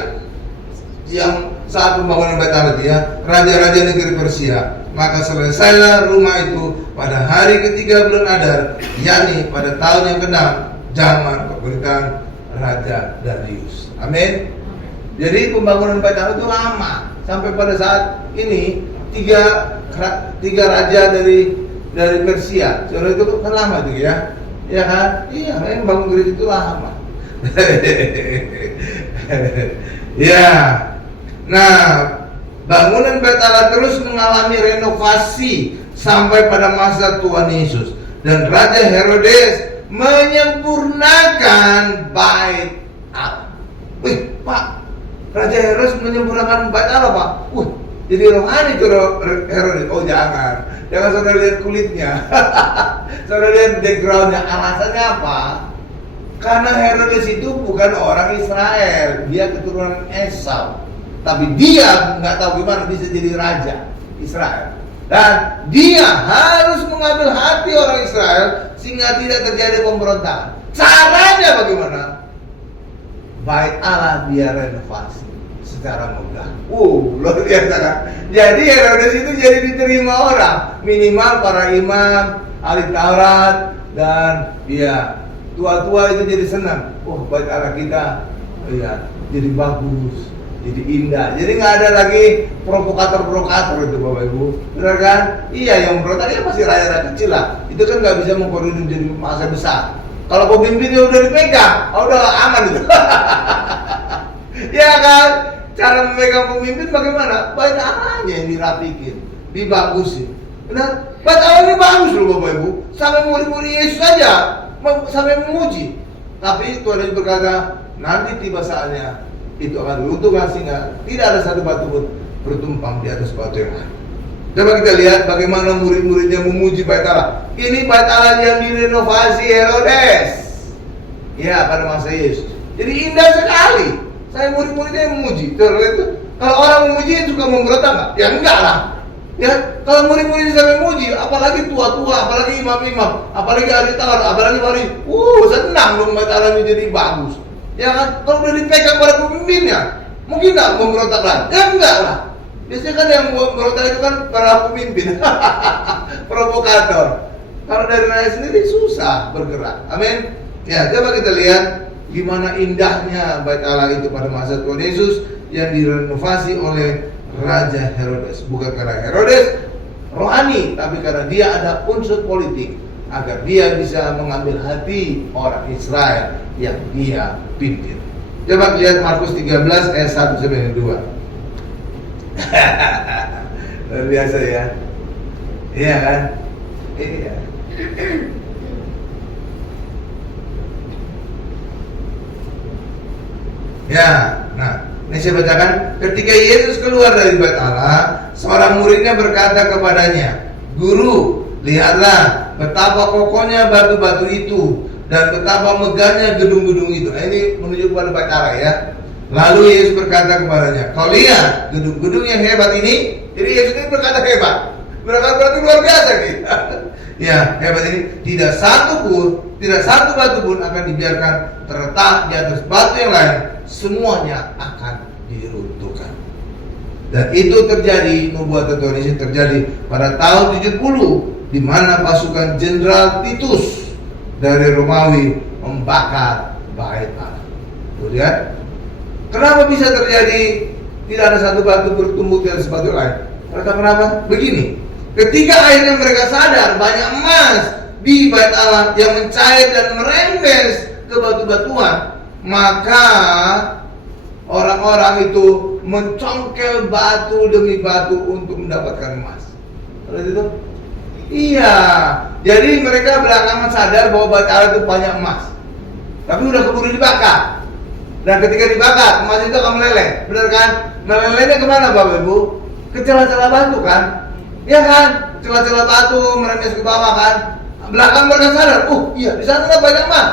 yang saat pembangunan Bait-Allah ya, raja-raja negeri Persia. Maka selesailah rumah itu pada hari ketiga bulan Adar, yakni pada tahun yang ke-6 zaman pemerintahan Raja Darius. Amin. Jadi pembangunan Bait-Allah itu lama, sampai pada saat ini tiga raja dari Persia. Saudara itu kan lama tuh ya. Ya kan? Iya, memang bangun gereja itu lama. Ya. Nah, bangunan Bait-Allah terus mengalami renovasi sampai pada masa Tuhan Yesus, dan Raja Herodes menyempurnakan Bait-Allah. Wih, Pak, Raja Herodes menyempurnakan Bait-Allah, Pak. Jadi rohani itu Herodes. Oh jangan saudara lihat kulitnya. Saudara lihat backgroundnya. Alasannya apa? Karena Herodes itu bukan orang Israel, dia keturunan Esau. Tapi dia nggak tahu gimana bisa jadi raja Israel. Dan dia harus mengambil hati orang Israel sehingga tidak terjadi pemberontakan. Caranya bagaimana? Bait Allah dia renovasi. secara mudah. Luar biasa kan? Jadi Herodes itu jadi diterima orang, minimal para imam, ahli Taurat, dan ya tua-tua itu jadi senang. Bait Allah kita, ya jadi bagus, jadi indah. Jadi nggak ada lagi provokator-provokator itu Bapak Ibu, benar kan? Iya, yang berontak ya masih rakyat kecil lah. Itu kan nggak bisa mengkoordinir jadi masa besar. Kalau pemimpinnya udah dipegang, udah aman itu. Ya kan? Cara memegang pemimpin bagaimana? Bait Allah yang dirapikin, dibagusin. Benar? Bait Allah ini bagus loh Bapak Ibu. Sampai murid-murid Yesus saja sampai memuji. Tapi Tuhan Yesus berkata, nanti tiba saatnya itu akan diruntuhkan sehingga tidak ada satu batu pun bertumpang di atas batu yang lain. Coba kita lihat bagaimana murid-muridnya memuji bait Allah. Ini bait Allah yang direnovasi Herodes. Ya, pada masa Yesus. Jadi indah sekali. Saya murid-muridnya yang memuji. Itu kalau orang memuji suka memberontak nggak? Ya enggak lah. Ya, kalau murid-murid sampai memuji, apalagi tua-tua, apalagi imam-imam, apalagi ahli Taurat, apalagi wali, senang dong bait Allah ini jadi bagus. Ya kan? Kalau udah dipegang pada pemimpinnya, mungkin nggak memberontak lagi? Ya enggak lah. Biasanya kan yang memberontak itu kan para pemimpin, provokator. Kalau dari rakyat sendiri susah bergerak. Amin. Ya, coba kita lihat gimana indahnya bait Allah itu pada masa Tuhan Yesus yang direnovasi oleh Raja Herodes. Bukan karena Herodes rohani, tapi karena dia ada unsur politik agar dia bisa mengambil hati orang Israel yang dia pimpin. Coba lihat Markus 13 ayat 1 sampai 2. Luar biasa ya. Iya kan? Iya. Ya, nah, ini saya bacakan. Ketika Yesus keluar dari bait Allah, seorang muridnya berkata kepadanya, "Guru, lihatlah betapa kokohnya batu-batu itu dan betapa megahnya gedung-gedung itu." Nah, ini menunjuk pada bait Allah ya. Lalu Yesus berkata kepadanya, "Kau lihat gedung-gedung yang hebat ini?" Jadi Yesus ini berkata hebat. Berarti luar biasa gitu. Ya, hebat ini tidak satu batu pun akan dibiarkan terletak di atas batu yang lain. Semuanya akan diruntuhkan. Dan itu terjadi, nubuatan Tuhan Yesus terjadi pada tahun 70, di mana pasukan Jenderal Titus dari Romawi membakar bait Allah. Lihat, kenapa bisa terjadi tidak ada satu batu bertumbuh di atas batu lain? Kenapa? Begini, ketika akhirnya mereka sadar banyak emas di bait Allah yang mencair dan merembes ke batu-batuan, maka orang-orang itu mencongkel batu demi batu untuk mendapatkan emas. Kalau itu, iya. Jadi mereka belakangan sadar bahwa bait Allah itu banyak emas, tapi udah keburu dibakar. Dan ketika dibakar, emas itu akan meleleh, benar kan? Melelehnya kemana Bapak Ibu? Ke celah-celah batu kan? Ya kan? Celah-celah batu merembes ke bawah kan? Belakang mereka sadar, iya di sana banyak emas,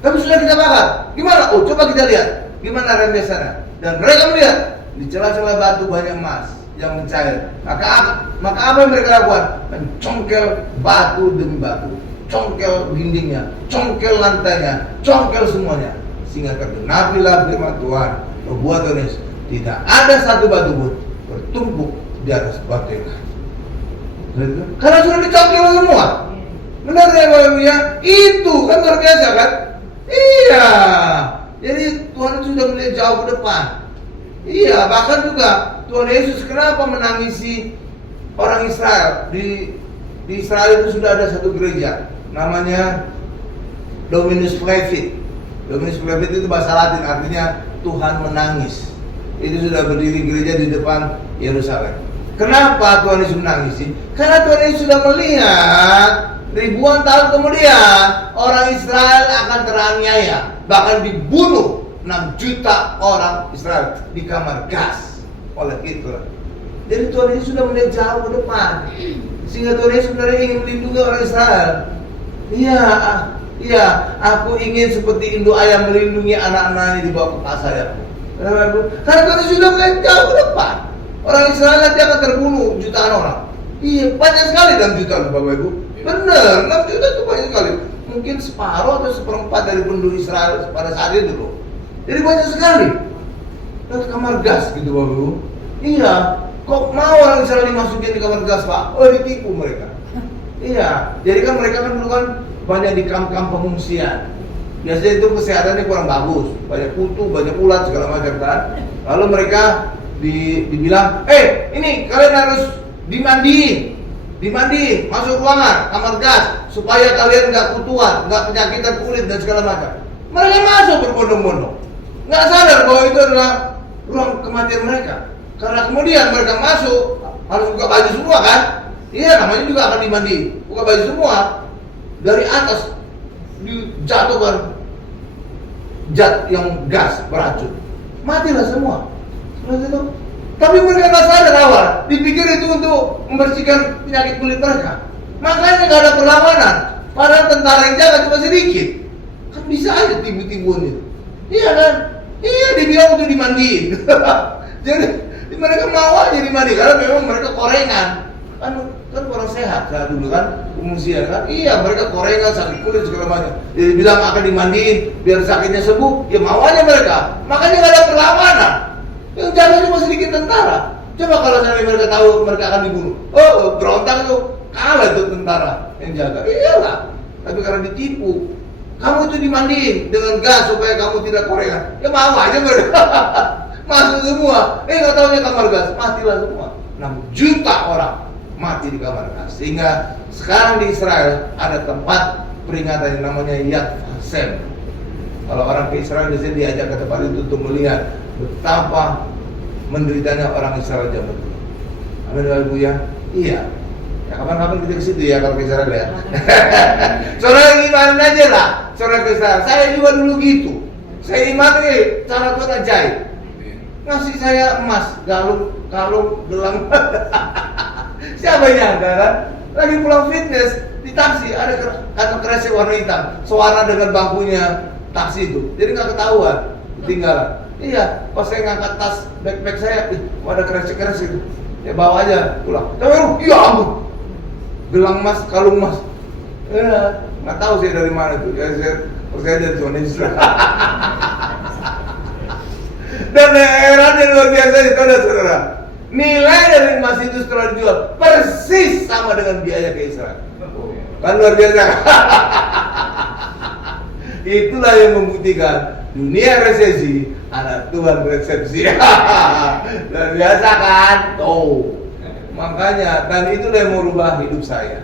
tapi sudah kita bakar. Gimana? Coba kita lihat gimana rembesannya. Dan mereka melihat di celah-celah batu banyak emas yang mencair. Maka apa yang mereka lakukan? Mencongkel batu demi batu, congkel dindingnya, congkel lantainya, congkel semuanya, sehingga tergenapilah firman Tuhan, perbuatan Yesus, tidak ada satu batu pun bertumpuk di atas batu yang lain. Karena sudah dicongkel semua. Benar ya Bapak Ibu ya? Itu kan luar biasa kan? Iya. Jadi Tuhan sudah melihat jauh ke depan. Iya, bahkan juga Tuhan Yesus kenapa menangisi orang Israel? Di Israel itu sudah ada satu gereja namanya Dominus Flevit. Dominus Flevit itu bahasa Latin, artinya Tuhan menangis. Itu sudah berdiri gereja di depan Yerusalem. Kenapa Tuhan Yesus menangisi? Karena Tuhan Yesus sudah melihat ribuan tahun kemudian orang Israel akan teraniaya, bahkan dibunuh 6 juta orang Israel di kamar gas oleh Hitler. Jadi Tuhan Yesus sudah melihat jauh ke depan, sehingga Tuhan Yesus sebenarnya ingin melindungi orang Israel. Iya, aku ingin seperti induk ayam melindungi anak-anaknya di bawah kepala saya. Karena Tuhan Yesus sudah melihat jauh ke depan. Orang Israel nanti akan terbunuh jutaan orang. Iya, banyak sekali 6 juta Bapak Ibu. Benar, 6 juta itu banyak sekali. Mungkin separuh atau seperempat dari penduduk Israel pada saat itu loh. Jadi banyak sekali. ke kamar gas gitu Bapak Ibu. Iya, kok mau orang Israel dimasukin di kamar gas Pak? Oh, ditipu mereka. Iya, jadi kan mereka kan dulu kan banyak di kamp-kamp pengungsian. Biasanya itu kesehatannya kurang bagus, banyak kutu, banyak ulat segala macam kan. Lalu mereka dibilang, ini kalian harus dimandiin, masuk ruangan, kamar gas, supaya kalian nggak kutuan, nggak penyakitan kulit dan segala macam. Mereka masuk berbondong-bondong, nggak sadar bahwa itu adalah ruang kematian mereka. Karena kemudian mereka masuk harus buka baju semua kan? Iya, namanya juga akan dimandiin, buka baju semua, dari atas dijatuhkan zat yang gas beracun, matilah semua. Itu. Tapi mereka nggak sadar awal, dipikir itu untuk membersihkan penyakit kulit mereka. Makanya nggak ada perlawanan. Padahal tentara yang jaga cuma sedikit. Kan bisa aja tibu-tibuan itu. Iya kan? Iya, dibilang untuk dimandiin. Jadi mereka mau aja dimandiin karena memang mereka korengan. Kan orang sehat saat dulu kan pengungsian kan. Iya, mereka korengan, sakit kulit segala macam. Jadi bilang akan dimandiin biar sakitnya sembuh, ya mau aja mereka. Makanya nggak ada perlawanan. Yang jaga cuma sedikit tentara. Coba kalau sampai mereka tahu mereka akan dibunuh, berontak itu kalah itu tentara yang jaga. Iyalah. Tapi karena ditipu, kamu itu dimandiin dengan gas supaya kamu tidak korengan. Ya mau aja mereka. Masuk semua. Nggak taunya kamar gas, matilah semua. 6 juta orang mati di kamar gas. Sehingga sekarang di Israel ada tempat peringatan yang namanya Yad Vashem. Kalau orang ke Israel biasanya diajak ke tempat itu untuk melihat betapa menderitanya orang Israel zaman dulu. Amin Bapak Ibu ya. Iya. Ya kapan-kapan kita ke situ ya kalau ke Israel ya. Saudara imanin aja lah. Saudara ke Israel. Saya juga dulu gitu. Saya imani cara Tuhan ajaib. Ngasih saya emas, kalung, gelang. Siapa yang nyangka kan? Lagi pulang fitness di taksi ada kantong kresek warna hitam, suara dengan bangkunya taksi itu. Jadi nggak ketahuan, ketinggalan. Iya, pas saya ngangkat tas backpack saya, ada kresek-kresek itu. Ya bawa aja pulang. Tapi iya ampun. Gelang emas, kalung emas. Nggak tahu saya dari mana itu. Ya saya dari Tuhan Yesus. Dan herannya luar biasa itu ada saudara. Nilai dari emas itu setelah dijual persis sama dengan biaya ke Israel. Kan luar biasa. Itulah yang membuktikan dunia resesi, anak Tuhan resepsi. Luar biasa kan? Tuh. Makanya, dan itulah yang merubah hidup saya.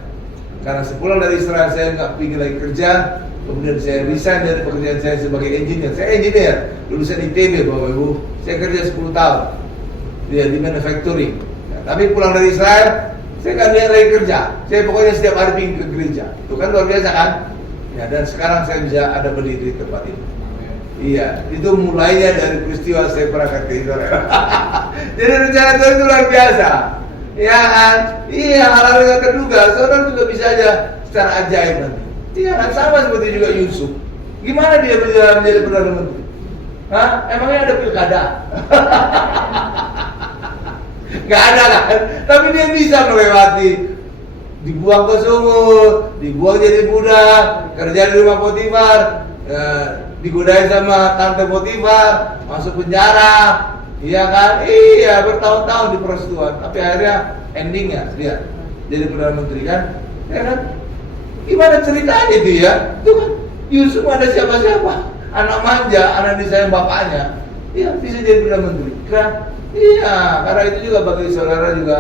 Karena sepulang dari Israel saya nggak ingin lagi kerja. Kemudian saya resign dari pekerjaan saya sebagai engineer. Saya engineer, lulusan ITB Bapak Ibu. Saya kerja 10 tahun di manufacturing. Ya, tapi pulang dari Israel, saya nggak niat lagi kerja. Saya pokoknya setiap hari pergi ke gereja. Itu kan luar biasa kan? Ya, dan sekarang saya bisa ada berdiri di tempat ini. Iya, itu mulainya dari peristiwa saya berangkat ke Israel. Jadi rencana Tuhan itu luar biasa. Ya kan? Iya, hal-hal yang terduga. Saudara juga bisa aja secara ajaib nanti. Iya kan, sama seperti juga Yusuf. Gimana dia berjalan menjadi Perdana Menteri? Hah? Emangnya ada pilkada? Gak ada kan? Tapi dia bisa melewati. Dibuang ke sumur, dibuang jadi budak, kerja di rumah Potifar, digodain sama tante Potifar, masuk penjara. Iya kan? Iya, bertahun-tahun di prostituan. Tapi akhirnya endingnya lihat jadi Perdana Menteri kan? Ya kan? Gimana ceritanya itu ya? Itu kan Yusuf ada siapa-siapa, anak manja, anak disayang bapaknya. Iya, bisa jadi Perdana Menteri. Kan? Iya, karena itu juga bagi saudara juga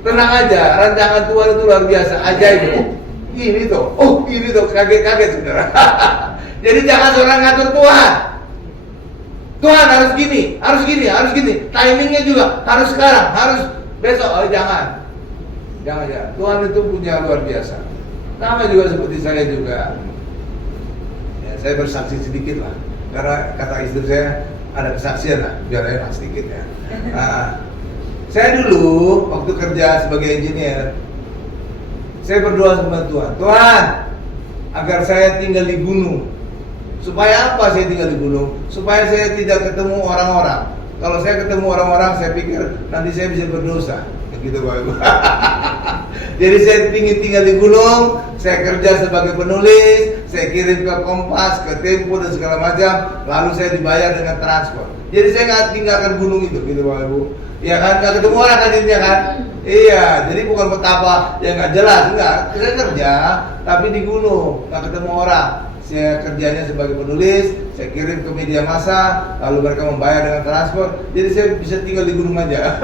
tenang aja, rancangan Tuhan itu luar biasa, ajaib. Ini tuh, kaget-kaget saudara. Jadi jangan saudara ngatur Tuhan. Tuhan harus gini. Timingnya juga harus sekarang, harus besok. Jangan. Tuhan itu punya luar biasa. Sama juga seperti saya juga. Ya, saya bersaksi sedikit lah. Karena kata istri saya ada kesaksian lah, biar enak sedikit ya. Saya dulu waktu kerja sebagai engineer, saya berdoa sama Tuhan, agar saya tinggal di gunung. Supaya apa saya tinggal di gunung? Supaya saya tidak ketemu orang-orang. Kalau saya ketemu orang-orang, saya pikir nanti saya bisa berdosa. Begitu Bapak Ibu. Jadi saya ingin tinggal di gunung, saya kerja sebagai penulis, saya kirim ke Kompas, ke Tempo dan segala macam, lalu saya dibayar dengan transport. Jadi saya nggak tinggalkan gunung itu, gitu Bapak Ibu. Ya kan, nggak ketemu orang kan jadinya kan? Iya, jadi bukan betapa yang nggak jelas, enggak. Saya kerja, tapi di gunung, nggak ketemu orang. Saya kerjanya sebagai penulis, saya kirim ke media massa, lalu mereka membayar dengan transport. Jadi saya bisa tinggal di gunung aja.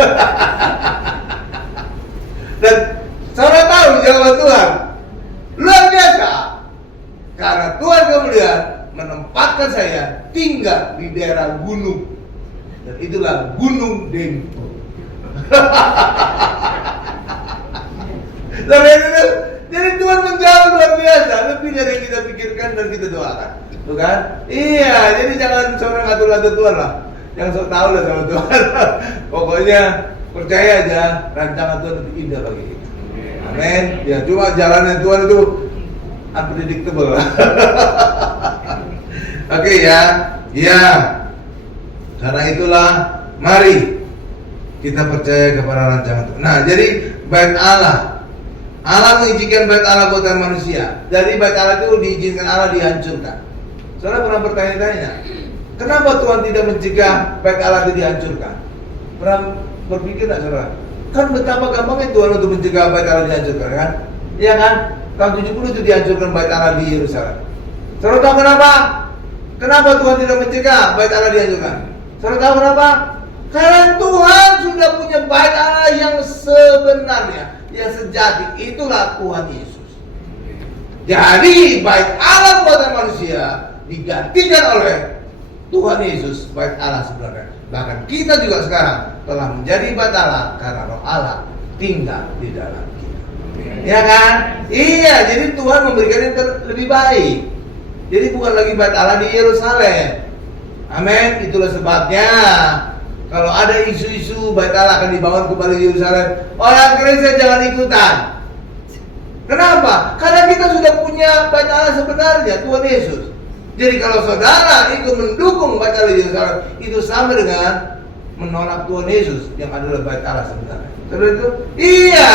Dan saudara tahu jawaban Tuhan luar biasa, karena Tuhan kemudian menempatkan saya tinggal di daerah gunung, dan itulah Gunung Dempo. Jadi Tuhan menjawab luar biasa, lebih dari yang kita pikirkan dan kita doakan, bukan? Iya, jadi jangan saudara ngatur-ngatur Tuhan lah, yang sok tahu lah sama Tuhan. Pokoknya percaya aja, rancangan Tuhan itu indah bagi kita. Amin. Ya cuma jalannya Tuhan itu unpredictable. Oke ya, ya. Karena itulah, mari kita percaya kepada rancangan Tuhan. Nah, jadi bait Allah mengizinkan bait Allah buatan manusia. Dari bait Allah itu diizinkan Allah dihancurkan. Saudara pernah bertanya-tanya, kenapa Tuhan tidak mencegah bait Allah itu dihancurkan? Pernah berpikir nggak saudara? Kan betapa gampangnya Tuhan untuk mencegah bait Allah dihancurkan, kan? Iya kan? Tahun 70 itu dihancurkan bait Allah di Yerusalem. Saudara tahu kenapa? Kenapa Tuhan tidak mencegah bait Allah dihancurkan? Saudara tahu kenapa? Karena Tuhan sudah punya bait Allah yang sebenarnya, yang sejati, itulah Tuhan Yesus. Jadi bait Allah buatan manusia digantikan oleh Tuhan Yesus, bait Allah sebenarnya. Bahkan kita juga sekarang telah menjadi bait Allah karena Roh Allah tinggal di dalam kita. Ya kan? Iya, jadi Tuhan memberikan yang lebih baik. Jadi bukan lagi bait Allah di Yerusalem. Amin. Itulah sebabnya kalau ada isu-isu bait Allah akan dibangun kembali di Yerusalem, orang Kristen jangan ikutan. Kenapa? Karena kita sudah punya bait Allah sebenarnya, Tuhan Yesus. Jadi kalau saudara ikut mendukung bait Allah di Yerusalem, itu sama dengan menolak Tuhan Yesus yang adalah bait Allah sebenarnya. Saudara itu? Iya.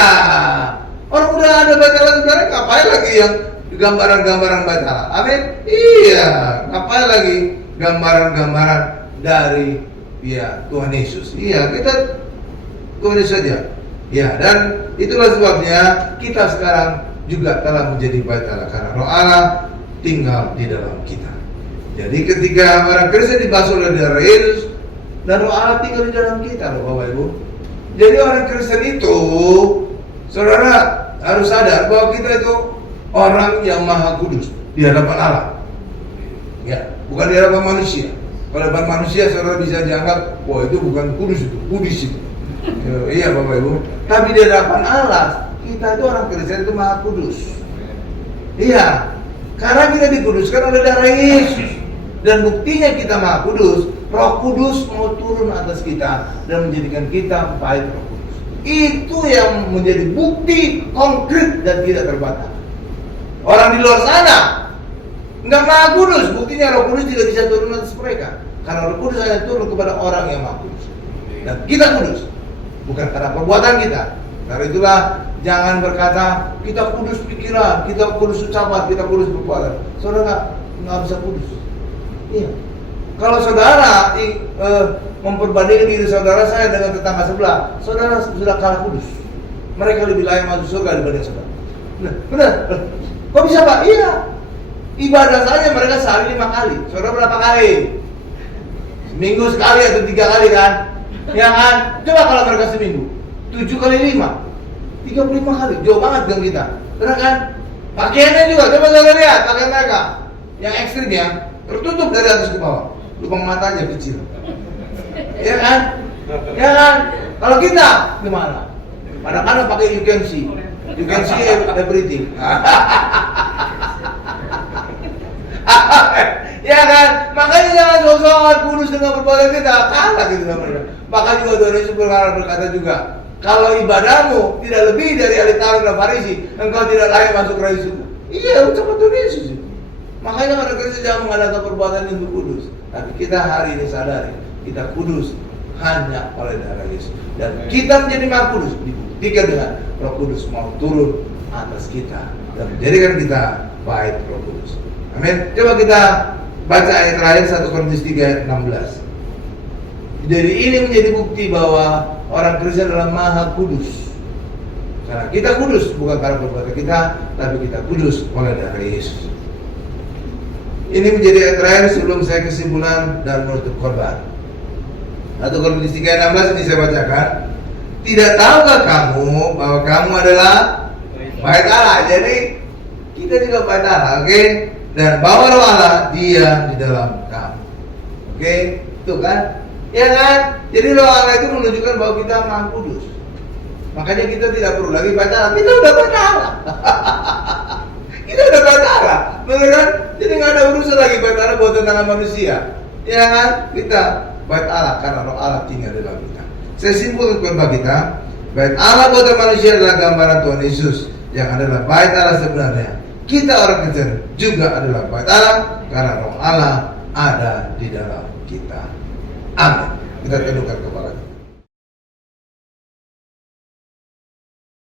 Orang udah ada bait Allah sebenarnya, ngapain lagi yang gambaran-gambaran bait Allah? Amin. Iya. Ngapain lagi gambaran-gambaran dari Tuhan Yesus? Iya, kita Tuhan Yesus saja. Ya, dan itulah sebabnya kita sekarang juga telah menjadi bait Allah karena Roh Allah tinggal di dalam kita. Jadi ketika orang Kristen dibasuh oleh darah Yesus dan Roh Allah tinggal di dalam kita, loh Bapak Ibu. Jadi orang Kristen itu, saudara harus sadar bahwa kita itu orang yang maha kudus di hadapan Allah. Ya, bukan di hadapan manusia. Kalau hadapan manusia saudara bisa dianggap, wah itu bukan kudus, itu kudus itu. Iya Bapak Ibu. Tapi di hadapan Allah, kita itu orang Kristen itu maha kudus. Iya, karena kita dikuduskan oleh darah Yesus. Dan buktinya kita maha kudus, Roh Kudus mau turun atas kita dan menjadikan kita bait Roh Kudus. Itu yang menjadi bukti konkret dan tidak terbantah. Orang di luar sana nggak maha kudus, buktinya Roh Kudus tidak bisa turun atas mereka. Karena Roh Kudus hanya turun kepada orang yang maha kudus. Dan kita kudus, bukan karena perbuatan kita. Karena itulah jangan berkata kita kudus pikiran, kita kudus ucapan, kita kudus perbuatan. Saudara nggak bisa kudus. Iya. Kalau saudara memperbandingkan diri saudara saya dengan tetangga sebelah, saudara sudah kalah kudus. Mereka lebih layak masuk surga dibanding saudara. Benar? Kok bisa Pak? Iya. Ibadah saja mereka sehari 5 kali. Saudara berapa kali? Seminggu sekali atau 3 kali kan? Ya kan? Coba kalau mereka seminggu 7 kali 5 35 kali. Jauh banget dengan kita. Benar kan? Pakaiannya juga. Coba saudara lihat pakaian mereka. Yang ekstrim ya, tertutup dari atas ke bawah. Lubang matanya kecil. Ya kan? Ya kan? Kalau kita gimana? Kadang-kadang pakai you can see everything. Ya kan? Makanya jangan sok-sokan kudus dengan perbuatan kita, kalah gitu sama mereka. Maka juga Tuhan Yesus berkata juga, kalau ibadahmu tidak lebih dari ahli Taurat dan Farisi, engkau tidak layak masuk kerajaan surga. Iya, ucapan Tuhan Yesus. Makanya orang Kristen jangan mengadakan perbuatan yang kudus. Tapi kita hari ini sadari, kita kudus hanya oleh darah Yesus. Dan kita menjadi Maha Kudus dibuktikan dengan Roh Kudus mau turun atas kita dan menjadikan kita baik Roh Kudus. Amin. Coba kita baca ayat terakhir 1 Korintus 3 ayat 16. Dari ini menjadi bukti bahwa orang Kristen adalah Maha Kudus. Karena kita kudus bukan karena perbuatan kita, tapi kita kudus oleh darah Yesus. Ini menjadi ayat terakhir sebelum saya kesimpulan dan menutup korban. 1 Korintus 3 ayat 16 ini saya bacakan. Tidak tahukah kamu bahwa kamu adalah bait Allah? Jadi kita juga bait Allah, oke? Dan bahwa Roh Allah dia di dalam kamu. Oke? Itu kan? Ya kan? Jadi Roh Allah itu menunjukkan bahwa kita Maha Kudus. Makanya kita tidak perlu lagi bait Allah. Kita udah bait Allah. Kita udah bait Allah. Benar kan? Jadi nggak ada urusan lagi bait Allah buatan tangan manusia. Ya kan? Kita bait Allah karena Roh Allah tinggal dalam kita. Saya simpulkan kepada kita, bait Allah buatan manusia adalah gambaran Tuhan Yesus yang adalah bait Allah sebenarnya. Kita orang Kristen juga adalah bait Allah karena Roh Allah ada di dalam kita. Amin. Kita teduhkan.